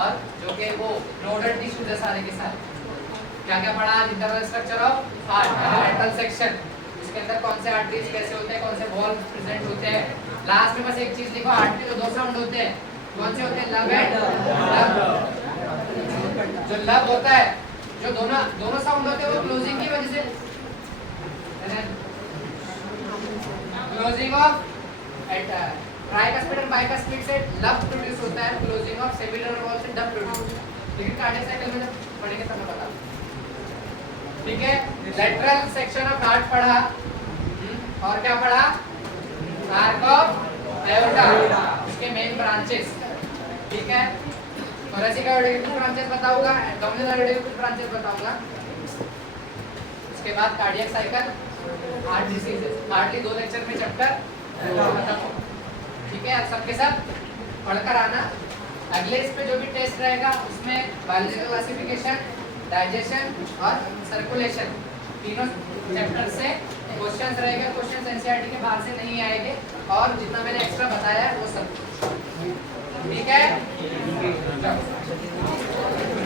और जो कि वो नोडल टिश्यूज है सारे के सारे। क्या क्या पढ़ा आज? Internal structure of heart, mental section, इसके अंदर कौन से आर्टरीज कैसे होते हैं, कौन से वॉल्व प्रेजेंट होते हैं। लास्ट में बस एक चीज लिखो, हार्ट के जो दो साउंड होते हैं कौन से होते हैं? लब एंड लब। जो लब होता है, जो दोनों साउंड होते हैं वो क्लोजिंग की वजह से, क्लोजिंग ऑफ ट्राइकस्पिड और बाइकस्पिड से लब प्रोड्यूस होता है, क्लोजिंग ऑफ सेमिलर वॉल से डब प्रोड्यूस। लेकिन कार्डियक साइकिल में जब पढ़ेंगे तब मैं बता दूं। ठीक है, लेटरल सेक्शन ऑफ हार्ट पढ़ा और क्या पढ़ा? आर्क ऑफ आयोटा, उसके मेन ब्रांचेस। ठीक है, थोरेसिक आयोटा के कुछ ब्रांचेस बताऊंगा, एब्डोमिनल आयोटा के कुछ ब्रांचेस बताऊंगा। उसके बाद cardiac cycle, heart diseases, hardly 2 lecture में चैप्टर खत्म होगा। ठीक है, सबके सब पढ़कर आना। अगले इस पे जो भी टेस्ट रहेगा उसमें बायोलॉजिकल क्लासिफिकेशन, डाइजेशन और सर्कुलेशन तीनों चैप्टर से क्वेश्चंस रहेंगे। क्वेश्चंस एनसीईआरटी के बाहर से नहीं आएंगे और जितना मैंने एक्स्ट्रा बताया है वो सब। ठीक है, चलो।